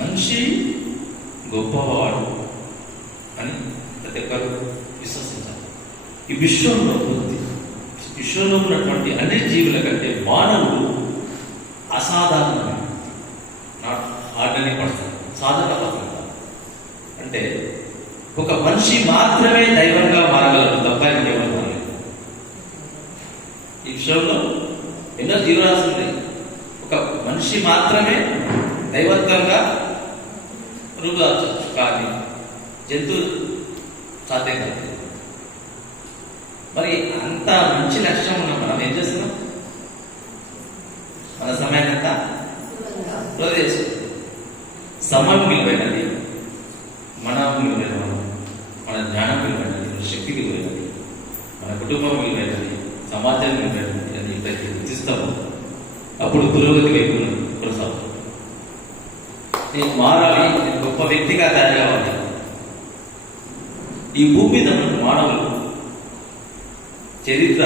మనిషి గొప్పవాడు అని ప్రతి ఒక్కరు విశ్వసించాలి. ఈ విశ్వంలో ఉన్నటువంటి అన్ని జీవుల కంటే మానవుడు అసాధారణమైన, నాట్ ఆర్డినరీ పర్సన్, సాధారణ పర్సన్. అంటే ఒక మనిషి మాత్రమే దైవంగా మారగలరు తప్ప ఇంకెవరు మారలేదు. ఈ విషయంలో ఎన్నో జీవరాశులు ఉన్నాయి. ఒక మనిషి మాత్రమే దైవత్వంగా రుజువచ్చు, కానీ జంతువు సాధ్యం కాదు. మరి అంత మంచి లక్ష్యం ఉన్న మనం ఏం చేస్తున్నాం? మన సమయాన్ని అంతా వృధా చేస్తున్నాం. సమయం విలువైనది, మన విలువైనది, మన జ్ఞానం విలువైనది, మన శక్తి విలువైనది, మన కుటుంబం విలువైనది, సమాజం విలువైనది అని ఇద్దరికి గుర్తిస్తాము. అప్పుడు పురోగతి వైపు కొనసాగుతాం. నేను మారాలి, నేను గొప్ప వ్యక్తిగా తయారు కావాలి. ఈ భూమి మీద మానవులు చరిత్ర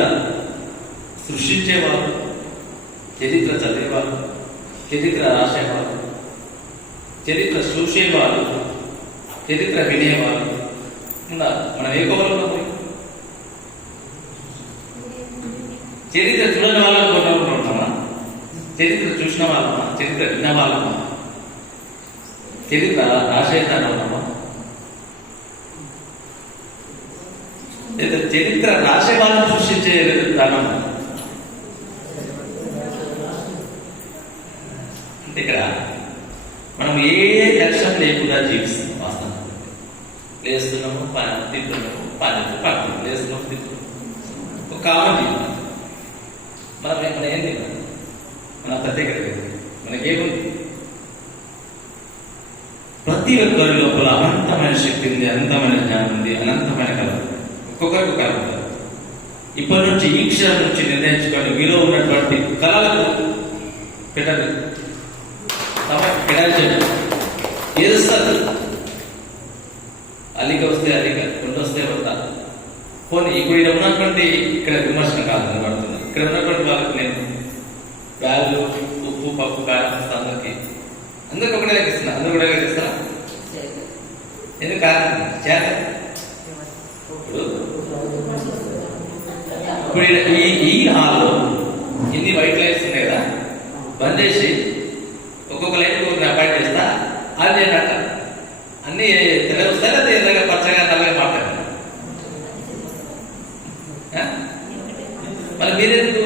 సృష్టించేవారు, చరిత్ర చదివేవారు, చరిత్ర రాసేవారు, చరిత్ర చూసేవారు, చరిత్ర వినేవారు ఉన్నారు. మనం ఏ కోవలో పోయి చరిత్ర చూడని వాళ్ళని కొనుక్కుంటున్నామా? చరిత్ర చూసిన వాళ్ళమా? చరిత్ర విన్న వాళ్ళమా? చరిత్ర రాసేదాన్ని ఉన్నామా? లేదా చరిత్ర రాసే వాళ్ళని సృష్టించే విధానం అంటే ఇక్కడ మనం ఏ లక్ష్యం లేకుండా జీవిస్తాం. వాస్తవం లేస్తున్నాము, తింటున్నాము, పడుతున్నాము, లేస్తున్నాము, తింటున్నాము. ఒక కామన్ జీవితం. మనం ఏం తిన్నాం? మన ప్రత్యేకత మనకేముంది? ప్రతి ఒక్కరి లోపల అనంతమైన శక్తి ఉంది, అనంతమైన జ్ఞానం ఉంది, అనంతమైన కళ. ఒక్కొక్కరికి కళ ఉంటుంది. ఇప్పటి నుంచి ఈ క్షణం నుంచి నిర్ణయించుకోండి, మీలో ఉన్నటువంటి కళలకు పెట్టండి, కేటాయించండి. ఏది వస్తుంది? అల్లిక వస్తే అల్లిక, వంట వస్తే వంట. పోనీ ఇప్పుడు ఇక్కడ ఉన్నటువంటి, ఇక్కడ విమర్శన కాదు పడుతుంది, ఇక్కడ ఉన్నటువంటి వాళ్ళకి నేను బ్యాగులు, ఉప్పు, పప్పు, కారం అందరికి అందరికి ఒకటే లెక్కిస్తున్నా. అందరూ కూడా లెక్కిస్తారా? ఎందుకు కారణం చేత ఇప్పుడు ఈ హాల్లో ఇన్ని వైట్ లైట్స్ ఉన్నాయి కదా, బంద్ చేసి ఒక్కొక్క లైట్ ఒక అపాయింట్ చేస్తా. అది ఏంటంట అన్ని తెల్లగా వస్తాయి, లేదా ఎర్రగా పచ్చగా నల్లగా మాట్లాడారు. మళ్ళీ మీరెందుకు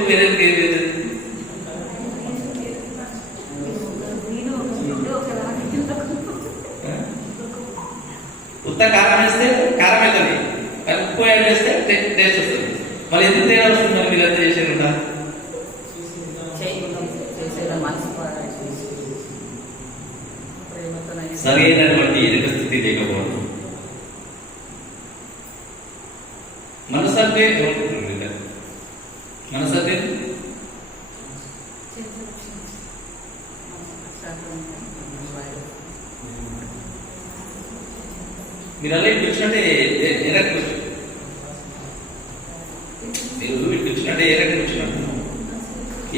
ఉత్త కారం వేస్తే కారం అవుతుంది, ఉప్పు యాడ్ చేస్తే టేస్ట్ వస్తుంది. మళ్ళీ ఎందుకు తేడా వస్తుంది? మరి మీరు ఎంత చేసేది సరైనటువంటి ఎదుక స్థితి లేకపోవడం. మనసు అంటే మనసు అంటే మీరు అలా ఇటు వచ్చినట్టే ఏ రకం వచ్చారు? మీరు ఇటు వచ్చినట్టే ఏ రకం వచ్చినట్టు?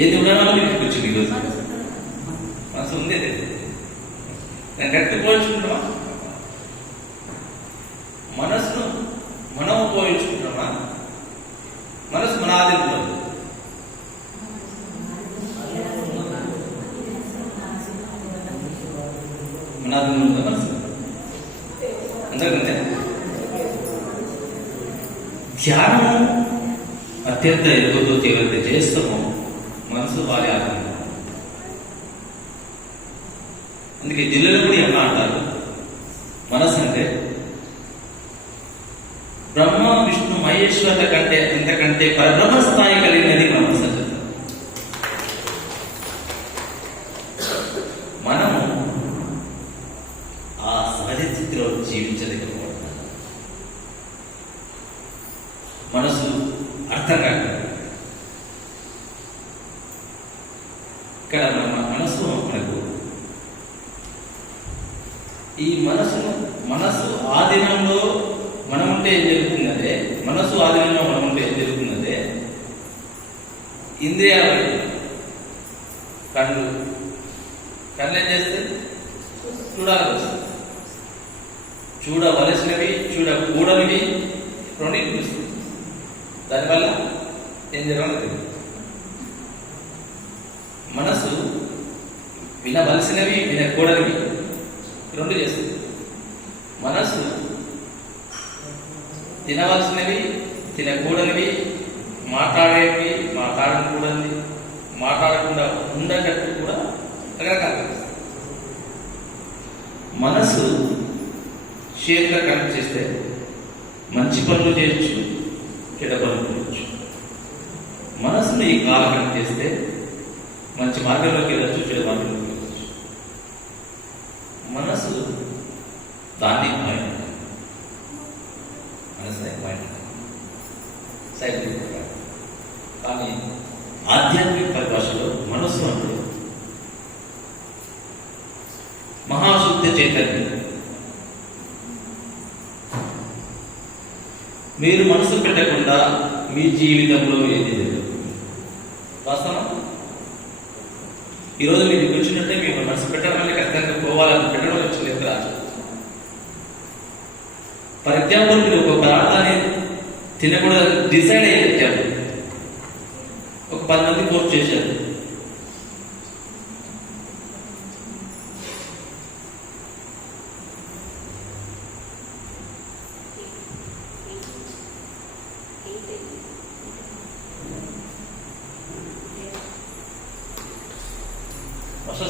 ఏది ఉన్నానో మీరు ఇటు వచ్చింది. ఈరోజు మనసు ఉంది, నేను గట్టి పోల్చుకుంటామా? మనసును మనం ఉపయోగించుకుంటామా? మనసు మన ఆధీనంలో. మన ఆధీనంలో ఉందా మనసు? అంతకంటే ధ్యానం అత్యంత ఎదుగుతో ఎవరైతే చేస్తామో మనసు వారి ఆధీనం. అందుకే జిల్లాలో కూడా ఎలా అంటారు, మనసు అంటే బ్రహ్మ విష్ణు మహేశ్వరుల కంటే అంతకంటే పరబ్రహ్మ స్థాయి కలిగినది మనసు అని చెప్తారు. మనము ఆ సహజ స్థితిలో జీవించలేకపోతున్నాం. మనసు అర్థం కాదు. ఇక్కడ మన మనసు మనకు ఈ మనసు ఆధీనంలో మనం ఉంటే ఏం జరుగుతుందంటే, మనసు ఆధీనంలో మనం ఉంటే ఏం జరుగుతుందంటే, ఇంద్రియాలు, కళ్ళు కళ్ళు ఏం చేస్తాయి? చూడాలి వస్తుంది. చూడవలసినవి చూడకూడనివి రెండింటి చూస్తుంది. దానివల్ల ఏం జరగలేదు. మనసు వినవలసినవి వినకూడనివి రెండు చేస్తుంది. మనసు తినవలసినవి తినకూడనివి, మాట్లాడేవి మాట్లాడకూడనివి, మాట్లాడకుండా ఉండేటట్టు కూడా రకరకాలు. మనసు షేర్గా కనెక్ట్ చేస్తే మంచి పనులు చేయొచ్చు, చెడ్డ పనులు చేయొచ్చు. మనసుని కాలు కనెక్ట్ చేస్తే మంచి మార్గంలోకి వెళ్ళచ్చు, చెడు మార్గంలోకి వెళ్ళచ్చు. మనసు దాన్ని పాయింట్, మనసు పాయింట్ సైంటిఫిక్ ప్రకారం. కానీ ఆధ్యాత్మిక పరిభాషలో మనస్సు అంటే మహాశుద్ధ చైతన్యం. మీరు మనసు పెట్టకుండా మీ జీవితంలో ఏది లేదు. వాస్తవం. ఈరోజు మీరు కూర్చున్నట్టే మీరు మనసు పెట్టడం వల్ల ఖచ్చితంగా పోవాలని పెట్టడం వచ్చింది ఎంత రాజు. ఫర్ ఎగ్జాంపుల్, మీరు ఒక పదార్థాన్ని తినకూడదు డిసైడ్ అయ్యారు, ఒక 10 మంది ఫోర్స్ చేశారు.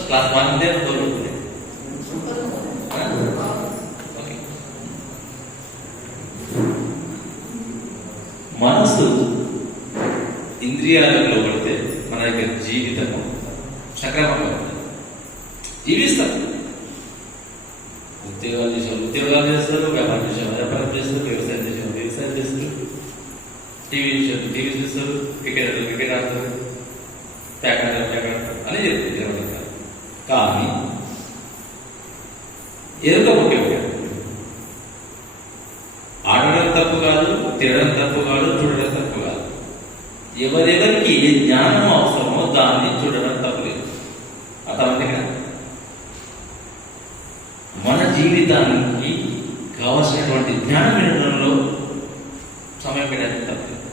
క్లాస్ 1 ఉంటే మనసు ఇంద్రియాలకు లోపడితే మన యొక్క జీవితము సక్రమంగా జీవిస్తాం. ఉద్యోగాలు చేస్తారు, వ్యాపారం చేస్తారు, వ్యవసాయం చేస్తారు, టీవీ చూస్తారు, క్రికెట్ ఆడతారు, ప్యాక్ ఆడతారు అని చెప్తుంది. కానీ ఎరుక ముఖ్యంగా ఆడడం తప్పు కాదు, తినడం తప్పు కాదు, చూడడం తప్పు కాదు. ఎవరెవరికి ఏ జ్ఞానం అవసరమో దాన్ని చూడడం తప్పులేదు. అర్థమైందిగా? మన జీవితానికి కావలసినటువంటి జ్ఞానం వినడంలో సమయం పెట్టడానికి తప్పలేదు.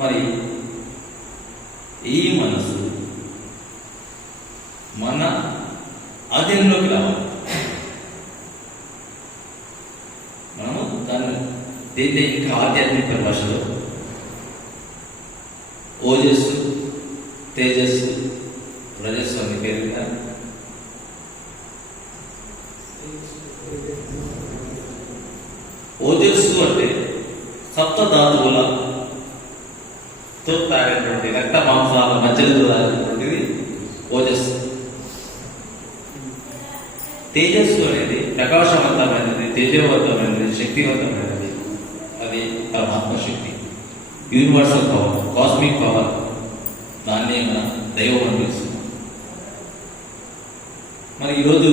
మరి ఈ మనసు మన అధీనంలోకి రావాలి. మనము దీన్ని ఇంకా ఆధ్యాత్మిక భాషలో ఓజస్సు, తేజస్సు, రజస్సు అని పేరు. ఓజస్సు అంటే సప్తధాతువులతో తాగినటువంటి రక్త మాంసాల మధ్యలో తాగినటువంటిది ఓజస్సు. తేజస్సు అనేది ప్రకాశవంతమైనది, తేజవంతమైనది, శక్తివంతమైనది. అది పరమాత్మ శక్తి, యూనివర్సల్ పవర్, కాస్మిక్ పవర్. దాన్నే మన దైవం అని పిలుస్తున్నాం. మరి ఈరోజు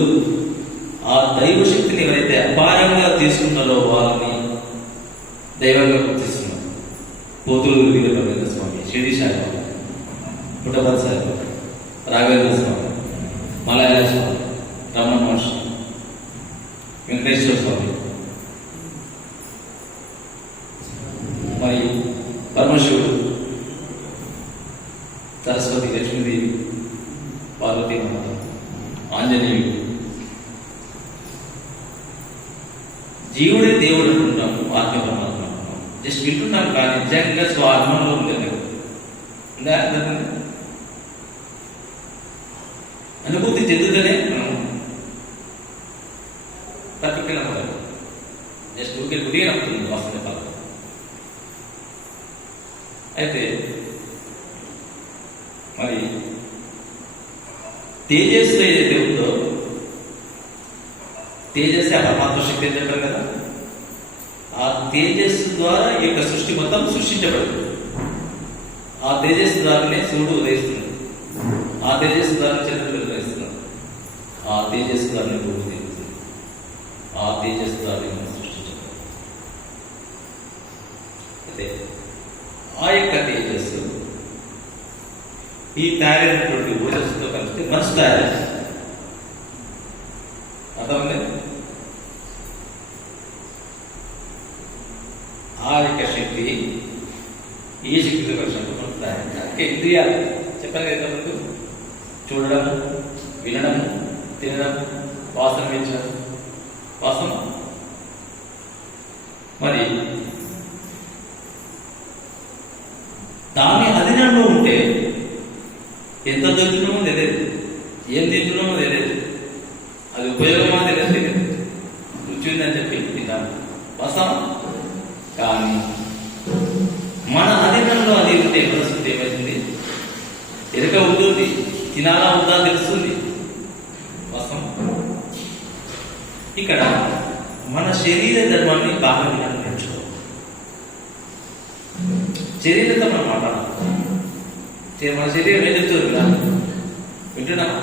ఆ దైవ శక్తిని ఎవరైతే అపారంగా తీసుకున్నారో వాళ్ళని దైవంగా గుర్తిస్తున్నాం. పోతులూరు వీరభద్ర స్వామి, షిరిడి సాయిబాబా, పుట్టపర్తి సాయిబాబా, రాఘవేంద్ర స్వామి, మలయాళ స్వామి, రమణ మహర్షి, వెంకటేశ్వర స్వామి, మరి పరమశివుడు, సరస్వతి, లక్ష్మీదేవి, పార్వతీ మాత, ఆంజనేయుడు. జీవుడే దేవుడు అంటుంటాము, ఆత్మ పరమాత్మ అంటున్నాం. జస్ట్ వింటున్నాం కానీ నిజంగా స్వాత్మలో ఉండలేదు. అనుభూతి చెందుతూనే మనం పర్ఫెక్ట్గా నమ్మలేదు. జస్ట్ గుడిగా నమ్ముతుంది వాస్తవ కాలం. అయితే మరి తేజస్సు ఏదైతే ఉందో, తేజస్సు పరమాత్మ శక్తి అని చెప్పారు కదా, ఆ తేజస్సు ద్వారా ఈ యొక్క సృష్టి మొత్తం సృష్టించబడింది. ఆ తేజస్సు ద్వారానే సూర్యుడు ఉదయిస్తున్నాడు, ఆ తేజస్సు ద్వారా చంద్రుడు ఉదయిస్తున్నాడు, ఆ తేజస్సు ద్వారా భూమి తిరుగుతుంది, ఆ తేజస్సు ద్వారా సృష్టించబడింది. అయితే ఆ ఆ యొక్క తేజస్సు ఈ తయారైనటువంటి ఓజస్సుతో కలిస్తే మనసు తయారైంది. అర్థమైంది? ఆ యొక్క శక్తి ఈ శక్తితో కలిసినప్పుడు మనసు తయారైంది. ఇంద్రియాలు చెప్పాను కదా ముందు, చూడడం, వినడం, తినడం, వాసన పెంచడం, వాసన. మరి దాని అధీనంలో ఉంటే ఎంత దొరుకుతున్నామో తెలియదు, ఏం తింటున్నామో తెలియదు, అది ఉపయోగమా తెలియదు, రుచి ఉందని చెప్పి తింటాను, వాస్తవం. కానీ మన అధీనంలో అది ఉంటే పరిస్థితి ఏమవుతుంది? ఎరుక ఉంటుంది, తినాలా ఉందా తెలుస్తుంది, వాస్తవం. ఇక్కడ మన శరీర ధర్మాన్ని బాగా వినడం నేర్చుకో. శరీరంతో మనం మాట్లాడాలి. మన శరీరం ఏం చెప్తుంది కదా, వింటున్నామా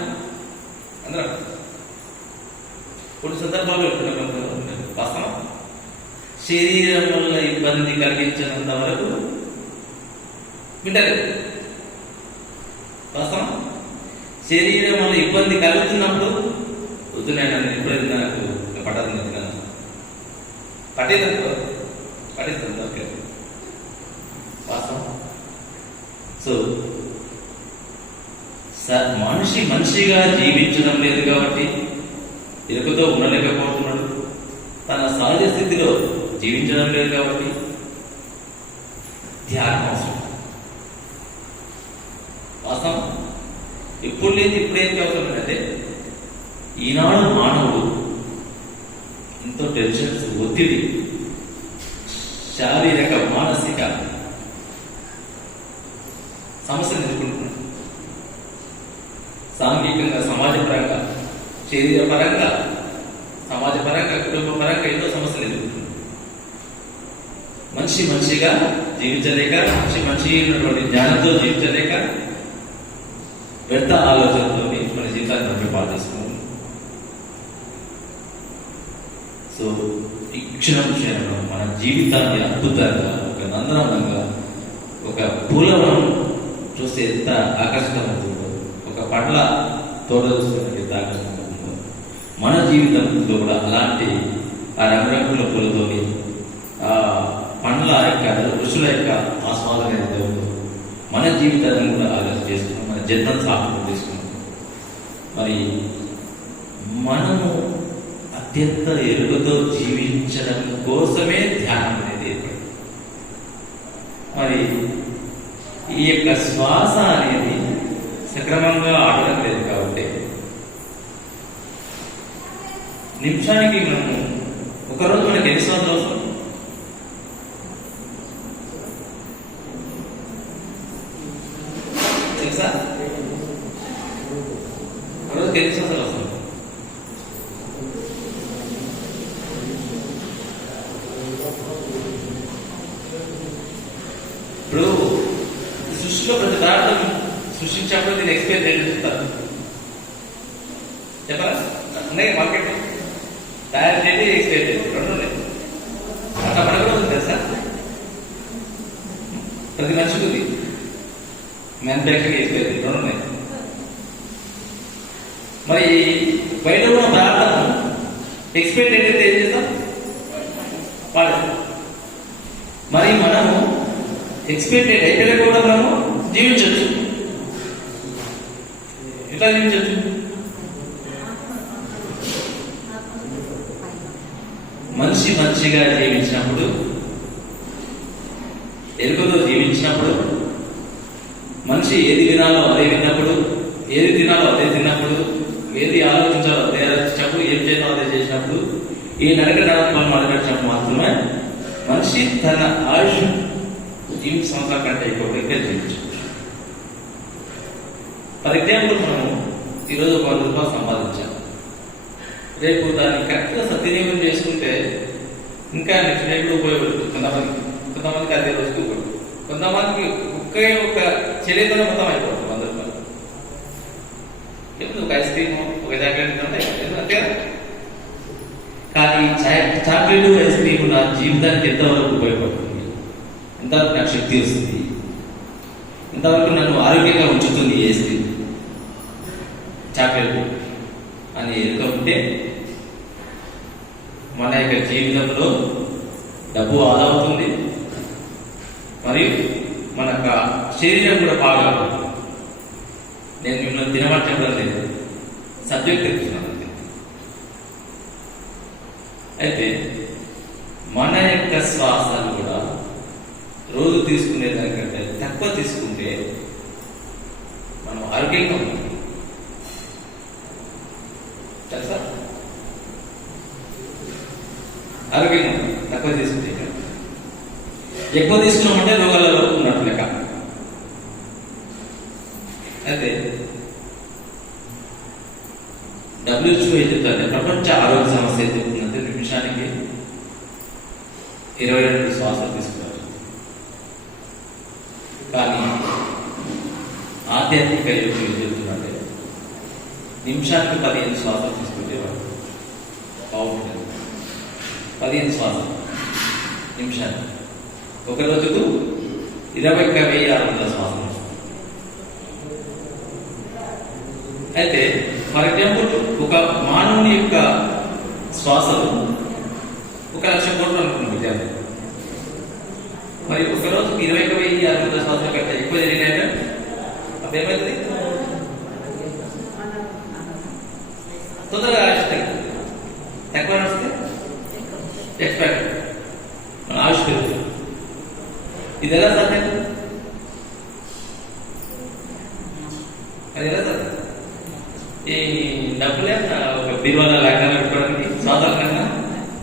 అందరం? కొన్ని సందర్భాల్లో వింటున్నాం, వాస్తవం. శరీరం వల్ల ఇబ్బంది కలిగించినంత వరకు వింటలేదు, వాస్తవం. శరీరం వల్ల ఇబ్బంది కలుగుతున్నప్పుడు వద్దునైనా నేను ఎప్పుడైనా నాకు పట్టదు తిన్నాను, పట్టేదంతా వాస్తవం. సో మనిషిగా జీవించడం లేదు కాబట్టి ఎరుకతో ఉండలేకపోతున్నాడు, తన సహజ స్థితిలో జీవించడం లేదు కాబట్టి ధ్యానం అవసరం, వాస్తవం. ఎప్పుడు లేదు ఇప్పుడేంటి అవసరం ఏంటంటే, ఈనాడు మానవుడు ఎంతో టెన్షన్స్, ఒత్తిడి, శారీరక మానసిక సమస్యలు ఎదుర్కొంటున్నాడు. సాంఘికంగా, సమాజపరంగా, శరీరపరంగా, సమాజపరంగా, కుటుంబపరంగా ఎన్నో సమస్యలు ఎదుర్కొంటున్నాడు. మనిషిగా జీవించలేక, మనిషి ఉన్నటువంటి జ్ఞానంతో జీవించలేక, వ్యర్థ ఆలోచనతో మన జీవితాన్ని పాటు చేసుకున్నాం. సో ఈ క్షణంలో మన జీవితాన్ని అద్భుతంగా, ఒక నందనందంగా, ఒక పూలవనం చూస్తే ఎంత ఆకర్షణగా ఉంటుందో, ఒక పండ్ల తోట చూస్తే ఎంత ఆకర్షణగా ఉంటుందో, మన జీవితంలో కూడా అలాంటి ఆ రంగురంగుల పూలతోని ఆ పండ్ల యొక్క ఋషుల యొక్క ఆస్వాదన ఏదైతే ఉందో మన జీవితాన్ని కూడా ఆలోచన చేసుకున్నాం, మన జన్మను సార్థకం చేసుకున్నాం. మరి మనము అత్యంత ఎరుకతో జీవించడం కోసమే ధ్యానం అనేది ఏర్పడింది. మరి ఈ యొక్క శ్వాస అనేది సక్రమంగా ఆడడం లేదు కాబట్టి నిమిషానికి మనము ఒకరోజు మనకి ఎన్ని శ్వాసలు అవసరం? తెలుసా? ఒకరోజుకి ఎన్ని శ్వాసలు అవసరం? ఇప్పుడు సృష్టిలో ప్రతి దాంట్లో సృష్టించినప్పుడు దీన్ని ఎక్స్ప్లెయిన్ చేయడం చెప్తారు, చెప్పరా? ఉన్నాయి మార్కెట్ తయారు చేయండి, ఎక్స్ప్లెయిన్ చేయండి, రెండు ఉన్నాయి. అట్లా మనకు కూడా ఉంది తెలుసా? ప్రతి మనిషికి ఉంది, మ్యానుఫ్యాక్చరింగ్, ఎక్స్ప్లెయిన్ చేయండి, రెండు ఉన్నాయి. మరి బయట ఉన్న పదార్థాలను ఎక్స్ప్లెయిన్ అయితే ఏం చేస్తాం? వాడేస్తాం. మరి మనము ఎక్స్పెక్టెడ్ అయితే కూడా మనము జీవించవచ్చు. ఎట్లా జీవించవచ్చు? మనిషిగా జీవించినప్పుడు, ఎరుకతో జీవించినప్పుడు, మనిషి ఏది వినాలో అదే విన్నప్పుడు, ఏది తినాలో అదే తిన్నప్పుడు, ఏది ఆలోచించాలో అదే ఆలోచించినప్పుడు, ఏం చేయాలో అదే చేసినప్పుడు, ఈ నడకడాలను నడిచినప్పుడు మాత్రమే మనిషి తన ఆయుష్ జీవిత సంవత్సరాల కంటే ఎక్కువ జీవించవచ్చు. ఫర్ ఎగ్జాంపుల్, మనము ఈరోజు 100 రూపాయలు సంపాదించాం, రేపు దాన్ని కరెక్ట్గా సద్వినియోగం చేసుకుంటే ఇంకా నెక్స్ట్ డే కూడా ఉపయోగపడుతుంది. కొంతమందికి అదే రోజుకి ఉపయోగపడుతుంది, కొంతమందికి ఒకే ఒక చర్యతో మొత్తం అయిపోతుంది 100 రూపాయలు. ఎప్పుడు ఒక ఐస్ క్రీమ్, ఒక చాక్లెట్ అంతే. కానీ చాక్లెట్, ఐస్ క్రీమ్ నా జీవితానికి ఎంతవరకు ఉపయోగపడుతుంది, ఎంతవరకు నాకు శక్తి వస్తుంది, ఇంతవరకు నన్ను ఆరోగ్యంగా ఉంచుతుంది ఏసి చాక్లెట్ అని ఎరుక ఉంటే మన యొక్క జీవితంలో డబ్బు ఆదా అవుతుంది, మరియు మన యొక్క శరీరం కూడా బాగా. నేను మిమ్మల్ని తినమని చెప్పడం లేదు, సబ్జెక్ట్ తెలుస్తున్నాను. అయితే మన యొక్క శ్వాసను కూడా రోజు తీసుకునే దానికంటే తక్కువ తీసుకుంటే మనం ఆరోగ్యంగా ఉంటాం. తెలుసా? ఆరోగ్యంగా ఉంటాం తక్కువ తీసుకుంటే. ఎక్కువ తీసుకున్నామంటే రోగాలలో ఉన్నట్టు లెక్క. అయితే WHO ఏం చెప్తారంటే, ప్రపంచ ఆరోగ్య సంస్థ ఏం చెప్తుందంటే నిమిషానికి 22 శ్వాసలు తీసుకున్నారు. కానీ ఆధ్యాత్మిక యోగులు ఏం చెప్తున్నారంటే నిమిషానికి 15 శ్వాసలు తీసుకుంటే బాగుంటుంది. 15 శ్వాసలు నిమిషానికి. ఒక రోజుకు 21,600 శ్వాసలు. అయితే ఫర్ ఎగ్జాంపుల్ ఒక మానవుని యొక్క శ్వాసలు 1,00,000 కోట్లు అనుకుంటుంది విద్యార్థి. మరి ఒక రోజుకి 21,600 శ్వాసల కంటే ఎక్కువ జరిగినాక అప్పుడు ఏమవుతుంది? తొందరగా ఆయుష్ తక్కువ నడిస్తే ఎక్స్పెక్ట్ మన ఆయుష్ పెరుగుతుంది. ఇది ఎలా సాధ్యం? అది ఎలా సాధ్యం? ఈ డబ్బులే ఒక బీరువాల లేఖలు పెట్టుకోవడానికి శ్వాసాల కన్నా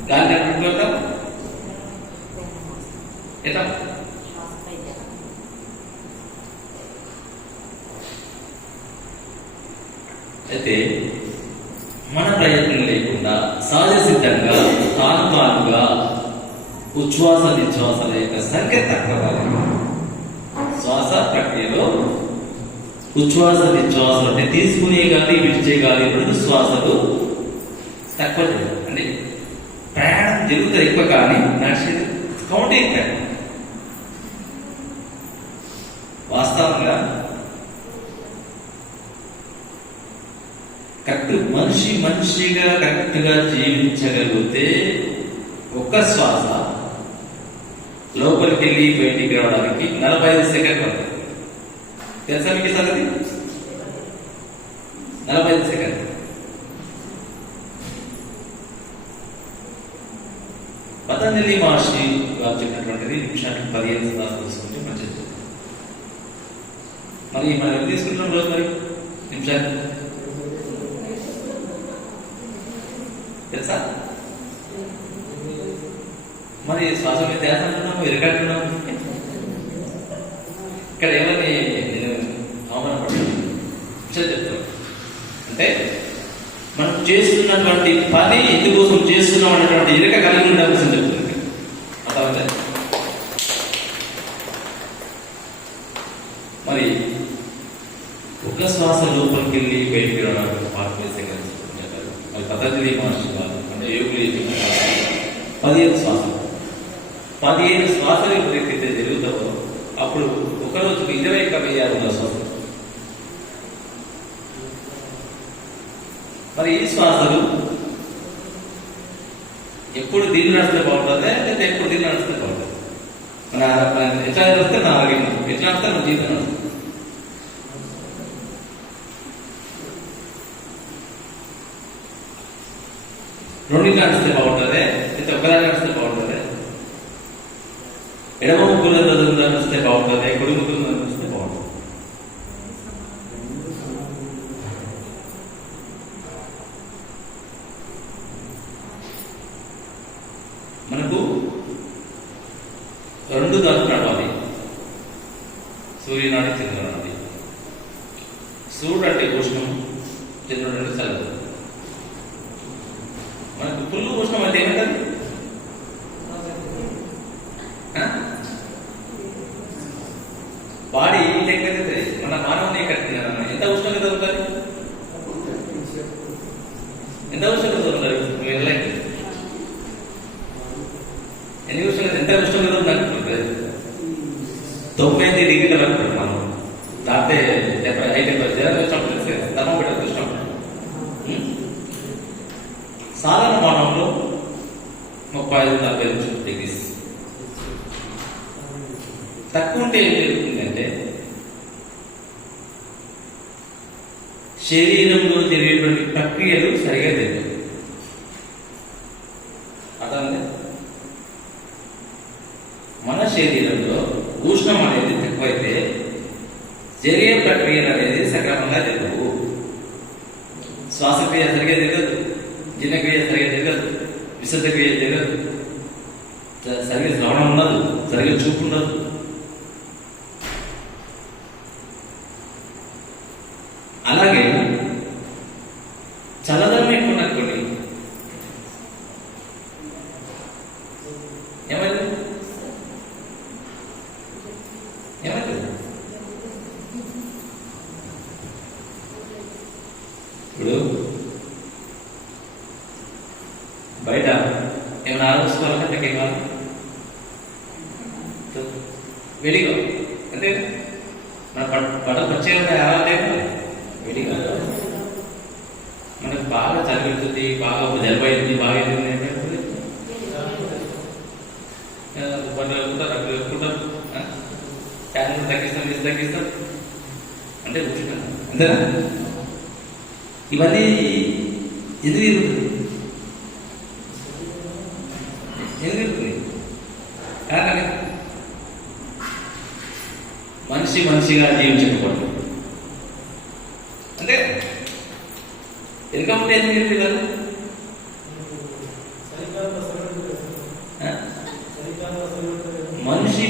గాలి పెట్టుకుంటాం. ఎట్లా? అయితే మన ప్రయత్నం లేకుండా సహజ సిద్ధంగా తానుగా ఉచ్ఛ్వాస నిశ్వాసల యొక్క సంఖ్య తక్కువ. శ్వాస ప్రక్రియలో ఉచ్ఛ్వాస నిశ్వాసలు అంటే తీసుకునే గాలి విడిచే గాలి రెండు శ్వాసలు తక్కువ. అంటే ప్రయాణం జరుగుతుంది ఎక్కువ, కానీ నడిచేది కౌంటింగ్ టైం. వాస్తవంగా కరెక్ట్ మనిషిగా కరెక్ట్ గా జీవించగలిగితే ఒక్క శ్వాస లోపలికి వెళ్ళి బయటికి రావడానికి 45 సెకండ్లు పడుతుంది. తెలుసా మీకు సంగతి? 45 సెకండ్లు. పతంజలి మహర్షి వారు చెప్పినటువంటిది నిమిషానికి 15 శ్వాసలు తీసుకుంటే మంచిది. మరి మనం ఏం తీసుకుంటున్నాం రోజు? మరి నిమిషానికి తెలుసా? మరి శ్వాస మీద ధ్యాస అంటున్నాము, ఎరగట్టున్నాము. ఇక్కడ ఏమని నేను అవమానపడుతున్నాను చెప్తాను అంటే, మనం చేస్తున్నటువంటి పని ఎందుకోసం చేస్తున్నాం అనేటువంటి ఎరక కలిగి ఉండాల్సి చెప్తుంది. అర్థమైందా? మరి ఒక శ్వాస లోపలికి వెళ్ళి బయటికి రావడానికి 45 సెకండ్స్. మరి పతంజలి మహర్షి వాళ్ళు అంటే యోగులు 15 శ్వాసలు. 15 శ్వాసలు ఎప్పుడైతే జరుగుతావో అప్పుడు ఒక రోజుకు 21,600 శ్వాసలు. మరి ఈ శ్వాసలు ఎప్పుడు దీన్ని నడిస్తే బాగుంటుందా, లేదా ఎప్పుడు దీన్ని నడిస్తే బాగుంటుంది? మన ఎట్లా నడిస్తే నా ఆరోగ్యం, ఎట్లా నడిస్తే నా జీవితం నడుస్తుంది. రెండింటి నడిస్తే బాగుంటుంది, లేదా ఒకదాన్ని నడిస్తే బాగుంటుంది? ఎడమ ముగ్గురు నడిస్తే బాగుంటుంది, కుడి ముగ్గురు నడిస్తే బాగుంటుంది? మనకు రెండు దాంట్లో నడవాలి. సూర్యనాడి, చంద్రనాడి. సూర్యుడు అంటే ఉష్ణం, చంద్రుడు అంటే చల్లదు. మనకు ఫుల్ ఉష్ణం అంటే ఏమంటారు? బాడీ లెక్కైతే మన మానవుని ఎంత ఉష్ణోగ్రత ఉంటుంది? ఎంత ఉష్ణోగ్రత ఉంటుంది? ఎన్ని ఉష్ణోగ్రత, ఎంత ఉష్ణోగ్రత ఉంది అనుకుంటుంది? 90 డిగ్రీల వరకు మనం అయితే జ్వరం వచ్చినప్పుడు తెలుసు కదా, థర్మోమీటర్ చూసినప్పుడు. సాధారణ మానవుల్లో 35-40 డిగ్రీస్. తక్కువ ఉంటే ఏం జరుగుతుందంటే శరీరంలో జరిగేటువంటి ప్రక్రియలు సరిగా జరగవు. అర్థమైంది? మన శరీరంలో ఉష్ణం అనేది తక్కువైతే జరిగే ప్రక్రియలు అనేది సక్రమంగా జరగవు. శ్వాసక్రియ సరిగా జరగదు, జీర్ణక్రియ సరిగా జరగదు, విసర్జక్రియ జరగదు, సరిగా శ్రవణం ఉండదు, సరిగా చూపు ఉండదు. అలాగే చల్లదనం ఎక్కువ అనుకోండి, ఏమైంది ఏమైంది ఇప్పుడు బయట ఏమైనా ఆలోచించుకోవాలంటే ఏం కావాలి? వేడిగా అంటే మన బట్ట పచ్చే వేడిగా మనకు బాగా చలి పెడుతుంది, బాగా జలుబు అయింది, బాగా అయింది ఏమైతుంది? రక్తం పెట్టుకుంటారు, ఫ్యాన్ తగ్గిస్తాం, ఇది తగ్గిస్తాం అంటే కూర్చుంటాం. అంతేనా? ఇవన్నీ ఎందుకు జరుగుతుంది? ఎందుకు జరుగుతుంది? కారణం మనిషిగా జీవించకపోవడం. అంతే. ఎందుకంటే ఎందుకు జరుగుతుంది కదా?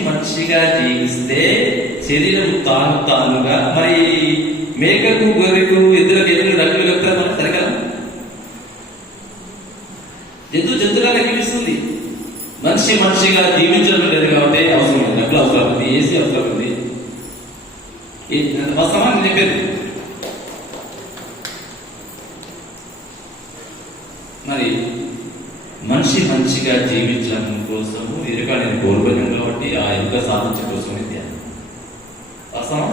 మనిషిగా జీవిస్తే శరీరం తానుగా, మరి మేకకు గొర్రెకు ఎద్దులకు రక్కులు వెళ్తారు మనం సరికదా? జంతువుగా లెక్కిస్తుంది. మనిషిగా జీవించడం లేదు కాబట్టి అవసరం ఉంది, డబ్బులు అవసరం ఉంది, ఏసీ అవసరం ఉంది. వాస్తవా నేను చెప్పేది? మరి మనిషిగా జీవించడం కోసము ఎరుక నేను కోల్పోయాను కాబట్టి ఆ ఎరుక సాధించడం కోసమే ధ్యానం. వాస్తవం?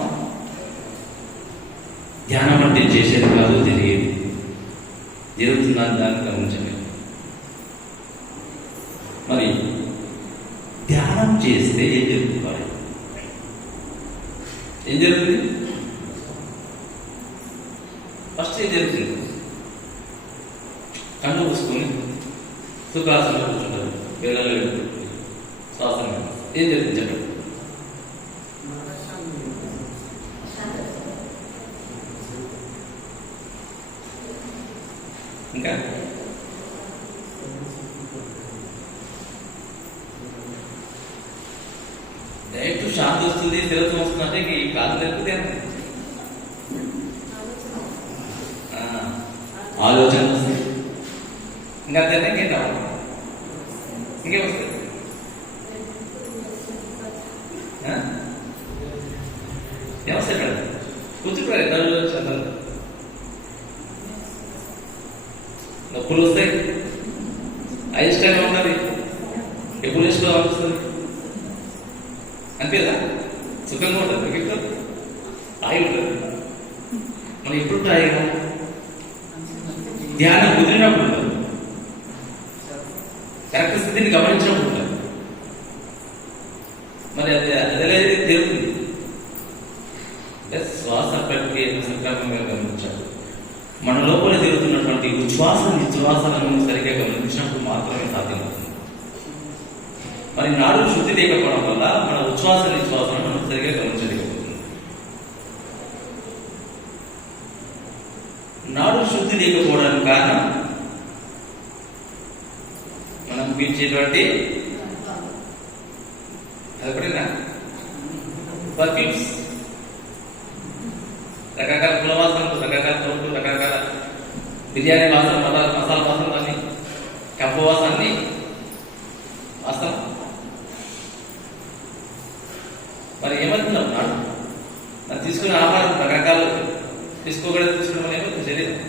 ధ్యానం అంటే చేసేది కాదు, జరిగేది. జరుగుతుందని దాన్ని గమనించలేదు. మరి ధ్యానం చేస్తే ఏం జరుగుతుంది? ఏం జరుగుతుంది? ఫస్ట్ ఏం జరుగుతుంది? కళ్ళు మూసుకొని సుఖాసనంలో కూర్చుంటారు, పిల్లలు శ్వాసన. ఏం జరుగుతుంది చెప్పండి? ఇంకా డైరెక్ట్ శాంతి వస్తుంది, స్థిరత్వం వస్తుంది అంటే ఈ కాలం జరుగుతుంది అంటే ఆలోచన వస్తుంది. ఇంకా అంతే, ఇంకేం రావాలి? ఇంకేం వస్తుంది? ఏమొస్తాయి మేడం? కూర్చుంటారు ఇద్దరు చంద్రులు, నొప్పులు వస్తాయి, అయిష్టంగా ఉన్నది, ఎప్పుడు వేసుకోవాలనిపిస్తుంది అనిపిదా? సుఖంగా ఉంటుంది, మీకు హాయి ఉంటుంది. మనం ఎప్పుడు హాయిగా ధ్యానం కుదిరినప్పుడు ఉంటుంది, కరెక్ట్ స్థితిని గమనించినప్పుడు ఉంటుంది. మరి అదే జరుగుతుంది అంటే శ్వాస ప్రక్రియను సక్రమంగా గమనించాలి. మన లోపల జరుగుతున్నటువంటి ఉచ్ఛ్వాస నిశ్వాసాలను సరిగ్గా గమనించినప్పుడు మాత్రమే సాధ్యమవుతుంది. మరి నాడు శుద్ధి లేకపోవడం వల్ల మన ఉచ్ఛ్వాస నిశ్వాసాలను మనం సరిగ్గా గమనించలేకపోతుంది. నాడు శుద్ధి లేకపోవడానికి కారణం మనం పీల్చేటువంటి అదొకటేనా? పర్ఫ్యూమ్స్, రకరకాల కుల వాసనలు, రకరకాల తోటలు, రకరకాల బిర్యానీ వాసన, మసాలా వాసనలు అన్ని, కప్పు వాసన అన్ని వాస్తవం. మరి ఏమవుతున్నాం? నాడు మనం తీసుకునే ఆహారం రకరకాలు తీసుకోగలిగి తీసుకోవడం అనేది శరీరం.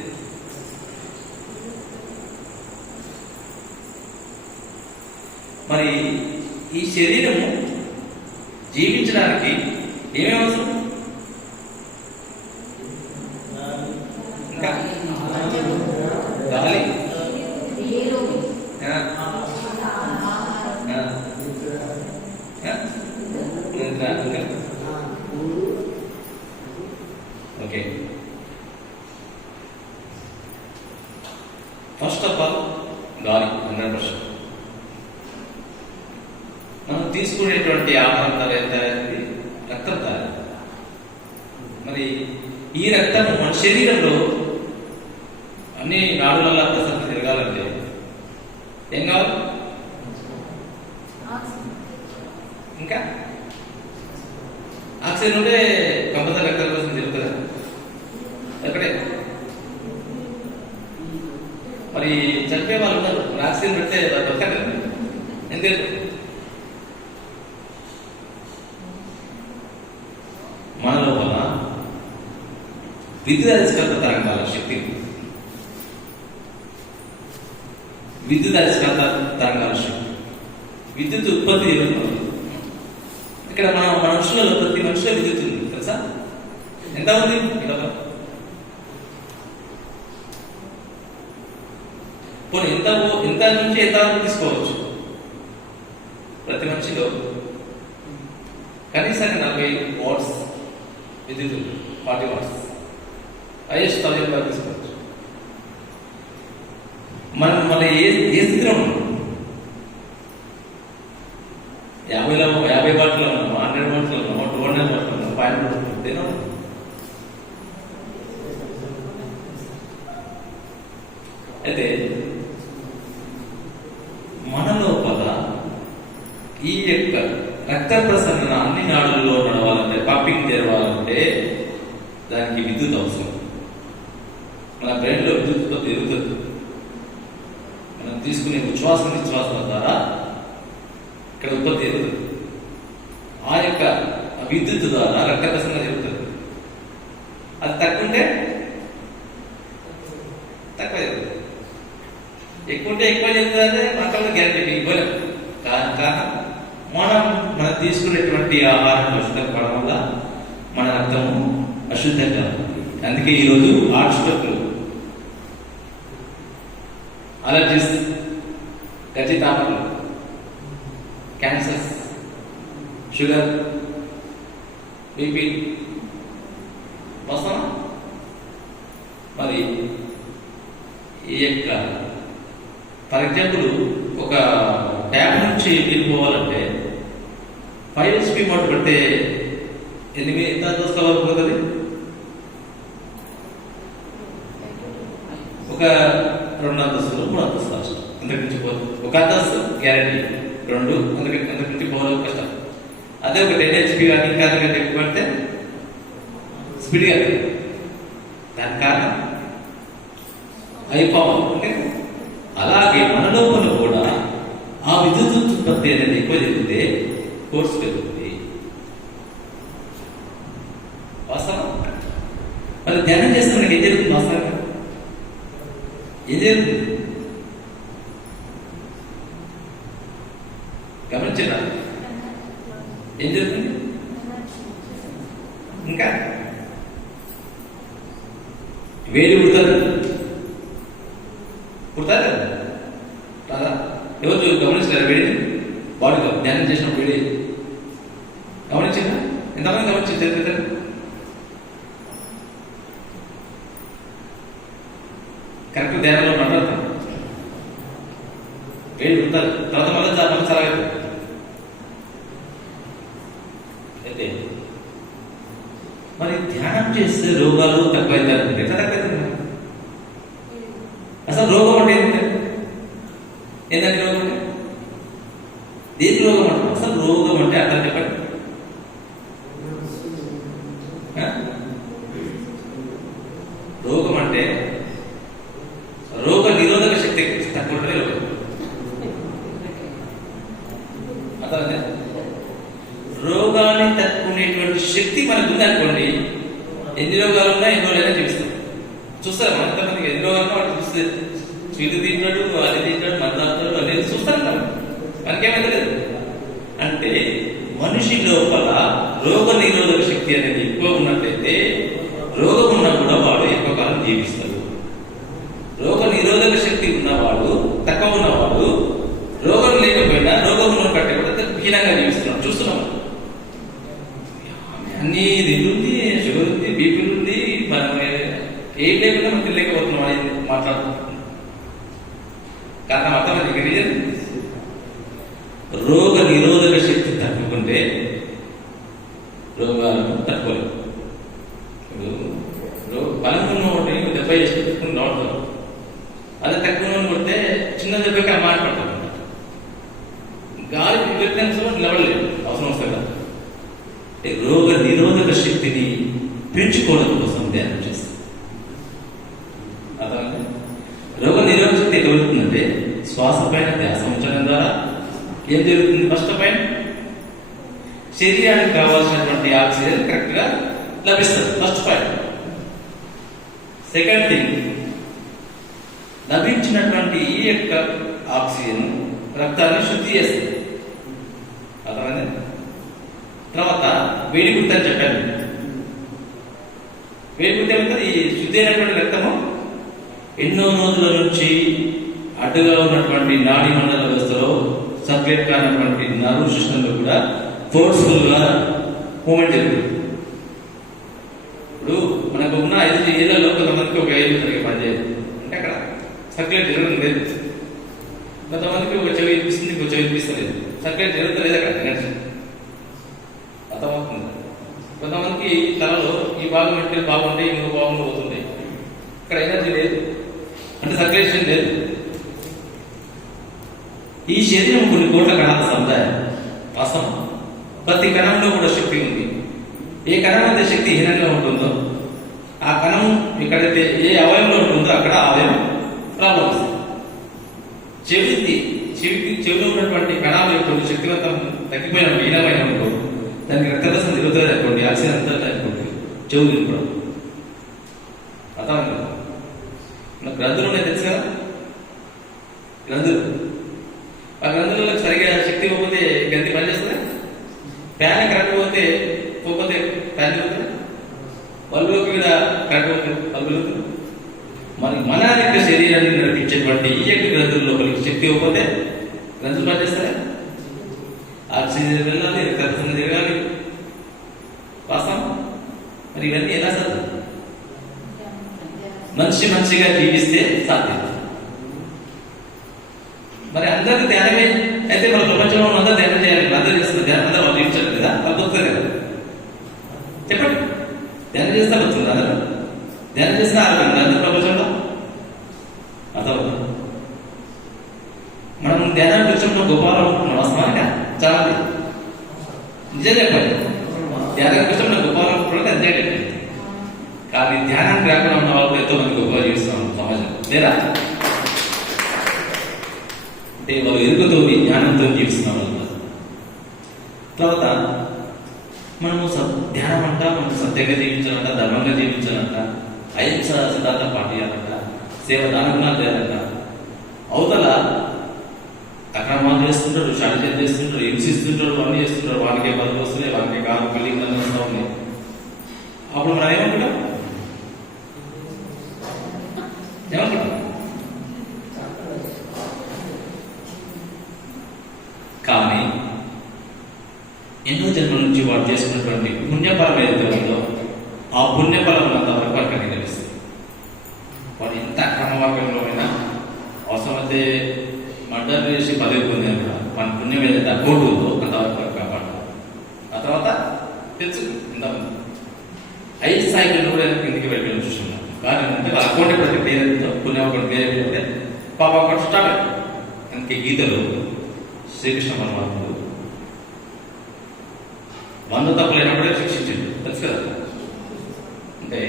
మరి ఈ శరీరము జీవించడానికి ఏమేమి అవసరం? మనం తీసుకునేటువంటి ఆహారం ఎంత రక్తం తయారు. మరి ఈ రక్తం మన శరీరంలో అన్ని నాడులలో ప్రసక్తి జరగాలంటే ఏం కావాలి? ఇంకా ఆక్సిజన్ ఉంటే కంపల్సరీ రక్తం కోసం జరుగుతుందా? ఎక్కడే మరి చనిపోయే వాళ్ళు ఉన్నారు, ఆక్సిజన్ పెడితే బతకదు. ఎందుకు? మన లోపల విద్యుదయస్కాంత తరంగాల శక్తి, విద్యుదయస్కాంత తరంగాల శక్తి, విద్యుత్ ఉత్పత్తి జరుగుతుంది. ఇక్కడ మన మనుషులలో ప్రతి మనిషిలో విద్యుత్ ఉంది తెలుసా? ఎంత ఉంది? పోనీ ఎంత నుంచి ఎంత వరకు తీసుకోవచ్చు? ప్రతి మనిషిలో కనీసానికి 40 వాట్స్ విద్యుత్, 40 వాట్స్, హైయెస్ట్ 1000 వరకు తీసుకోవచ్చు. మనం మళ్ళీ ఏ స్థితిలో ఉన్నాం? 50 వాట్లో ఉన్నాము, 100 వాట్లో ఉన్నాము, 200 వాట్లో ఉన్నాము, 500 వాట్లో ఉంటేనో. అయితే మన లోపల ఈ యొక్క రక్త ప్రసరణ అన్ని నాడుల్లో నడవాలంటే, పంపింగ్ జరగాలంటే దానికి విద్యుత్ అవసరం. మన బ్రెయిన్లో విద్యుత్తో ఎదుగుతుంది. మనం తీసుకునే నిశ్వాసాల ద్వారా ఇక్కడ ఉత్పత్తి జరుగుతుంది. ఆ యొక్క విద్యుత్ ద్వారా రక్త ప్రసరణ జరుగుతుంది. అది తక్కువంటే తక్కువ జరుగుతుంది, ఎక్కువ ఉంటే ఎక్కువ జరుగుతుంది. మనకు గ్యారెంటీ ఇవ్వలేము. కారణం మనం తీసుకునేటువంటి ఆహారం అశుద్ధం పడడం వల్ల మన రక్తము అశుద్ధంగా ఉంటుంది. అందుకే ఈరోజు హార్ట్ స్ట్రోక్లు, అలర్జీస్, గచ్చితామలు, క్యాన్సర్స్, షుగర్, బీపీ వస్తాం. మరి ఈ యొక్క ఫర్ ఎగ్జాంపుల్ ఒక ట్యాప్ నుంచి వెళ్ళిపోవాలంటే 5 HP మోటార్ పెడితే ఎంత దోస్త వరకు పోతుంది? ఒక 2 అంతస్తులు 3 అంతస్తులు కష్టం. అంతకుమించి పోతుంది. 1 అంతస్తు గ్యారెంటీ, 2 అంతకుమించి పోవాలి కష్టం. అదే ఒక 10 HP కానీ ఇంకా అంతకంటే ఎక్కువ పడితే స్పీడ్గా. దాని కారణం అయిపోవాలి. అంటే అలాగే మన లోపల కూడా ఆ విద్యుత్ ఉత్పత్తి అనేది ఎక్కువ జరిగితే కోర్స్ పెరుగుతుంది. వాస్తవం. మరి ధ్యానం చేస్తే మనకి ఏం జరుగుతుంది? వాస్తవంగా ఏం జరుగుతుంది? గమనించరా? ఏం జరుగుతుంది? ఇంకా వేడి పుడతారు కదా? ఎవరు గమనించారు? వేడి బాడీలో ధ్యానం చేసిన వేడి గమనించిందా? ఎంతమంది గమనించారు? చరిత్ర కరెక్ట్ ధ్యానంలో మాట్లాడతాం. వేడి పుడతారు, తర్వాత మళ్ళీ చాలా అయితే మరి ధ్యానం చేస్తే రోగాలు తక్కువైతారు. ఎట్లా తక్కువైతుంది? అసలు రోగం అంటే ఏంటంటే రోగం అంటే దేని రోగం అంటే? అసలు రోగం అంటే అర్థం చెప్పండి. రోగం అంటే రోగ నిరోధక శక్తి తక్కువ ఉంటే రోగం. అర్థమైందా? రోగాన్ని తట్టుకునేటువంటి శక్తి మనకు ఉందనుకోండి, ఎన్ని రోగాలు ఉన్నా ఎన్ని రోజులైనా చూపిస్తాం. చూస్తారు మన ఎంతమందికి ఎన్ని రోగాలు ఉన్నా వాడు చూస్తే స్వీట్ తింటాడు, అది తింటాడు, మన తాగుతాడు, అనేది చూస్తారు కదా. మనకేమైతే లేదు. అంటే మనిషి లోపల రోగ నిరోధక శక్తి అనేది ఎక్కువ ఉన్నట్లయితే రోగం ఉన్నా కూడా వాడు ఎక్కువ కాలం జీవిస్తాడు. రోగ నిరోధక శక్తి ఉన్నవాడు, తక్కువ ఉన్నవాడు, రోగం లేకపోయినా రోగం ఉన్న కంటే కూడా హీనంగా జీవిస్తున్నాడు. చూస్తున్నాం. అన్ని ఉంది, షుగర్ ఉంది, బీపీ ఉంది, మనం ఏం లేకుండా మనం తినలేకపోతున్నాం అని మాట్లాడుతున్నాం. కారణం అర్థమైంది. రోగ నిరోధక ఉంటే రోగాలను తట్టుకోలేదు. ఇప్పుడు బలం ఉన్నవాడిని దెబ్బ చేసి పెట్టుకుని రావడతారు. అదే తక్కువ కొడితే చిన్న దెబ్బకి ఆ మాట పడతారు. గాలి పెట్టిన నిలబడలేదు, అవసరం వస్తుంది కదా. రోగ నిరోధక శక్తిని పెంచుకోవడం కోసం ధ్యానం చేస్తారు. అర్థమైంది? రోగ నిరోధక శక్తి ఎక్కడ జరుగుతుందంటే శ్వాస పైన ధ్యాస ఉంచడం ద్వారా ఏం జరుగుతుంది? ఫస్ట్ పైన శరీరానికి కావాల్సినటువంటి ఆక్సిజన్ కరెక్ట్ గా లభిస్తుంది. First point. సెకండ్ థింగ్, లభించినటువంటి ఈ యొక్క ఆక్సిజన్ రక్తాన్ని శుద్ధి చేస్తుంది. అర్థమైంది? తర్వాత వేడి గుర్తు అని చెప్పాను. వేడి గుర్తు ఏమంటే ఈ శుద్ధి అయినటువంటి రక్తము ఎన్నో రోజుల నుంచి అడ్డుగా ఉన్నటువంటి నాడీ మండల వ్యవస్థలో సర్క్యులేట్ కానటువంటి నర్వ్ సిస్టంలో కూడా ఫోర్స్ఫుల్ గా మూమెంట్ జరుగుతుంది. ఇప్పుడు మనకు ఉన్న 5 ఏళ్లలో కొంతమందికి ఒక ఏళ్ళు సరిగ్గా పనిచేయదు అంటే అక్కడ సర్క్యులేట్ జరగడం లేదు. కొంతమందికి ఒక చెవి వినిపిస్తుంది, ఇంకో చెవి వినిపిస్తలేదు. సర్క్యులేట్ జరుగుతలేదు అక్కడ ఎనర్జీ. అర్థమవుతుంది? కొంతమందికి తలలో ఈ భాగం అంటే బాగుంటే ఇంకో భాగంలో పోతుంది. ఇక్కడ ఎనర్జీ లేదు అంటే సర్క్యులేషన్ లేదు. ఈ శరీరం కొన్ని కోట్ల కణాల సముదాయం. వాస్తవం. ప్రతి కణంలో కూడా శక్తి ఉంది. ఏ కణం అయితే శక్తి హీనంగా ఉంటుందో ఆ కణం ఎక్కడైతే ఏ అవయంలో ఉంటుందో అక్కడ అవయం ప్రాబ్లం వస్తుంది. చెవిలో ఉన్నటువంటి కణాలు ఎప్పుడు శక్తివంతం తగ్గిపోయిన హీనమైన ఉంటుంది, దానికి రక్తరసం తిరుగుతుంది అనుకోండి, ఆక్సిజన్ అంతా అనుకోండి, చెవులు తినడం. అర్థం? గ్రంథులు ఉన్నాయి తెలుసు కదా, గ్రంథులు. ఆ గ్రంథులలో సరిగా శక్తి పోతే గంతి పనిచేస్తుంది. ఫ్యాన్ కరెక్ట్ పోతే ఫ్యాన్ తిరుగుతుంది. బల్బులకు మీద కరెక్ట్ పోతే బల్బు తిరుగుతుంది. మన యొక్క శరీరాన్ని నడిపించేటువంటి ఈ యొక్క గ్రంథుల లోపలికి శక్తి ఇవ్వకపోతే గ్రంథులు పనిచేస్తాయి. ఆక్సిజన్ వెళ్ళాలి, రక్తరసం తిరగాలి. వాస్తవం. మరి ఇవన్నీ ఎలా సాధ్యం? మంచిగా జీవిస్తే సాధ్యం. మరి అందరికీ ధ్యానమే అయితే మన ప్రపంచంలో అందరూ ధ్యానం చేయాలి. అందరూ చేస్తున్నారు ధ్యానం, అందరూ వాళ్ళు జీవించాలి కదా, వాళ్ళు వస్తుంది కదా. చెప్పండి, ధ్యానం చేస్తే వస్తుంది. అందరూ ధ్యానం చేసిన ఆరోగ్యం అందరూ ప్రపంచంలో. అర్థమవుతుంది? మనం ధ్యానం విషయంలో గొప్పవాలనుకుంటున్నాం. వాస్తవానికి చాలా నిజం చెప్పండి, ధ్యానం విషయంలో గొప్పవాలనుకుంటున్నది నిజం చెప్పండి. కానీ ధ్యానానికి రాకుండా ఉన్న వాళ్ళు ఎంతో మంది గొప్పగా జీవిస్తున్నాం సమాజం. లేదా అంటే వాళ్ళు ఎరుకతో జ్ఞానంతో జీవిస్తున్నాం వాళ్ళు. తర్వాత మనము ధ్యానం అంట, మనకు సత్యంగా జీవించాలంట, ధర్మంగా జీవించాలంట, అహింస సిద్ధాంతం పాటియాలంట, సేవ దానగుణాలు చేయాలంట. అవతల అక్రమాలు చేస్తుంటారు, శాంతిని చేస్తుంటారు, హింసిస్తుంటారు, అన్నీ చేస్తుంటారు. వానికే బదులు వస్తున్నాయి, వానికే కాదు కలిగిందని వస్తూ ఉన్నాయి. అప్పుడు మనం ఏమనుకుంటాం? కానీ ఎన్నో జన్మల నుంచి వాడు చేసుకున్నటువంటి పుణ్యఫలం ఏదైతే ఉందో ఆ పుణ్యఫలం ఉన్నంత వరకు అక్కడికి తెలుస్తుంది. వాడు ఎంత అక్రమ మార్గంలో అయినా అవసరమైతే మర్డర్ చేసి పదవి పొందిన కూడా మన పుణ్యం ఏదైతే అకౌంట్ ఉందో అంతవరకు కాపాడు. ఆ తర్వాత తెలుసు ఎంతమంది 5 స్థాయిలో కూడా కిందికి వెళ్ళి చూస్తున్నాం. కానీ అంటే అకౌంట్ ప్రతి పేరుతో పుణ్యం అకౌంట్ పేరు పాప అకౌంట్ స్టార్ట్ అయింది. అందుకే గీతలో శ్రీకృష్ణ పరమాత్ముడు 100 తప్పులైనప్పుడే శిక్షించింది. తెలుసు కదా. అంటే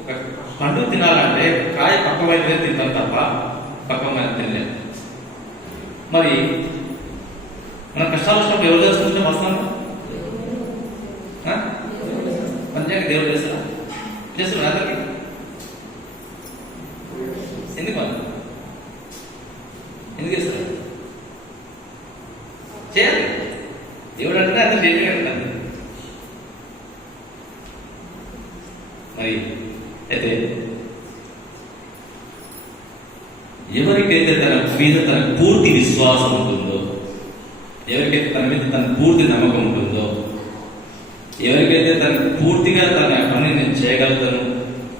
ఒక పండు తినాలంటే కాయ పక్కవైతే తింటాం తప్ప పక్కమైన తినలేదు. మరి మన కష్టాలు వచ్చినప్పుడు ఎవరు తెలుసుకుంటే వస్తాను పంచాయతీ దేవుడు చేస్తారా? చేస్తున్నారు అందరికి. ఎందుకు చేస్తారు? చేయాలి. దేవుడు అంటే అందరూ చేయగలుగుతాను. మరి అయితే ఎవరికైతే తన మీద తనకు పూర్తి విశ్వాసం ఉంటుందో, ఎవరికైతే తన మీద తన పూర్తి నమ్మకం ఉంటుందో, ఎవరికైతే తనకు పూర్తిగా తన పని నేను చేయగలుగుతాను,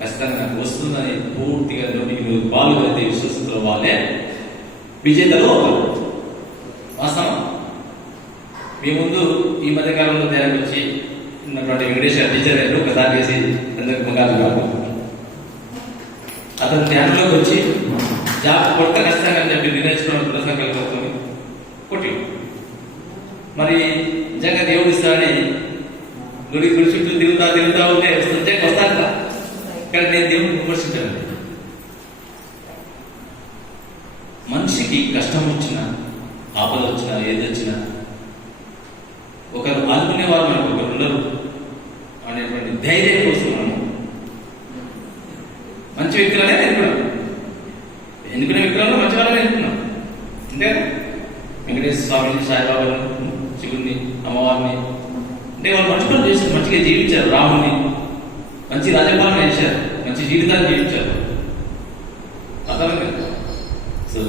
ఖచ్చితంగా నాకు వస్తుందని పూర్తిగా 100% పాల్గొనే విశ్వసిస్తున్న వాళ్ళే విజేతలు అవుతారు. వాస్తవం. మీ ముందు ఈ మధ్య కాలంలో ధ్యానం వచ్చి ఉన్నటువంటి వెంకటేశ్వర టీచర్ గారు ఒకసారి చేసి అందరికి ముఖాలు కాదు. అతను ధ్యానంలోకి వచ్చి జాబ్ కొత్త కష్టంగా అని చెప్పి నిర్ణయించుకున్న దృఢ సంకల్పంతో కొట్టి మరి నిజంగా దేవుడు ఇస్తాడని గుడి చుట్టూ తిరుగుతా ఉంటే నిజంగా వస్తాను. కానీ నేను దేవుడిని విమర్శించాను. మనిషికి కష్టం వచ్చినా, ఆపద వచ్చినా, ఏది వచ్చినా ఒకరు ఆదుకునే వారు మనకు ఒకరు ఉండరు అనేటువంటి ధైర్యం కోసం మనము మంచి వ్యక్తులనే ఎన్నుకున్నాం. ఎన్నుకునే వ్యక్తులలో మంచి వాళ్ళనే ఎన్నుకున్నాం. అంతే వెంకటేశ్వర స్వామిని, సాయిబాబాను, శివుడిని, అమ్మవారిని అంటే వాళ్ళు మంచి పనులు చేశారు, మంచిగా జీవించారు. రాముడిని మంచి రాజపాలన చేశారు, మంచి జీవితాన్ని జీవించారు. అర్థమైంది. సో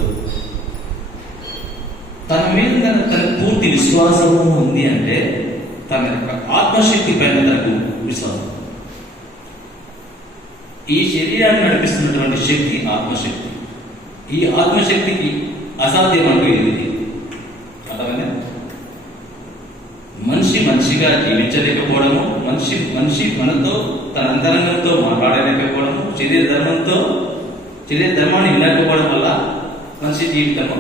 తన మీద తన పూర్తి విశ్వాసము ఉంది అంటే తన యొక్క ఆత్మశక్తి పైన తనకు విశ్వాసం. ఈ శరీరాన్ని నడిపిస్తున్నటువంటి శక్తి ఆత్మశక్తి. ఈ ఆత్మశక్తికి అసాధ్యం అంటూ ఏది? అర్థమైందా? మనిషి మనిషిగా జీవించలేకపోవడము, మనిషి మనతో తన అంతరంగంతో మాట్లాడలేకపోవడము, శరీర ధర్మాన్ని వినకపోవడం వల్ల మనిషి జీవితము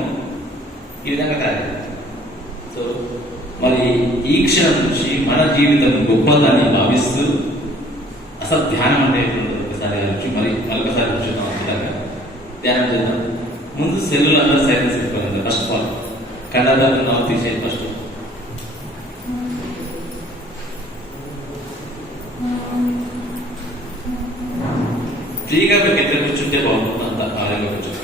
ఈ విధంగా తయారైంది. సో మరి ఈ క్షణం నుంచి మన జీవితం గొప్పదని భావిస్తూ అసలు ధ్యానం అంటే ఒకసారి మరొకసారి కూర్చున్నాం. అద్భుతంగా ధ్యానం చేద్దాం. ముందు సెల్లులు అందరూ సైలెన్స్ అయిపోయింది. ఫస్ట్ ఆఫ్ ఆల్ కళ్ళను నాకు తీసేది ఫస్ట్. ఫ్రీగా మీకు ఎక్కడ కూర్చుంటే బాగుంటుంది, అంత ఆరోగ్యంగా కూర్చుంటుంది.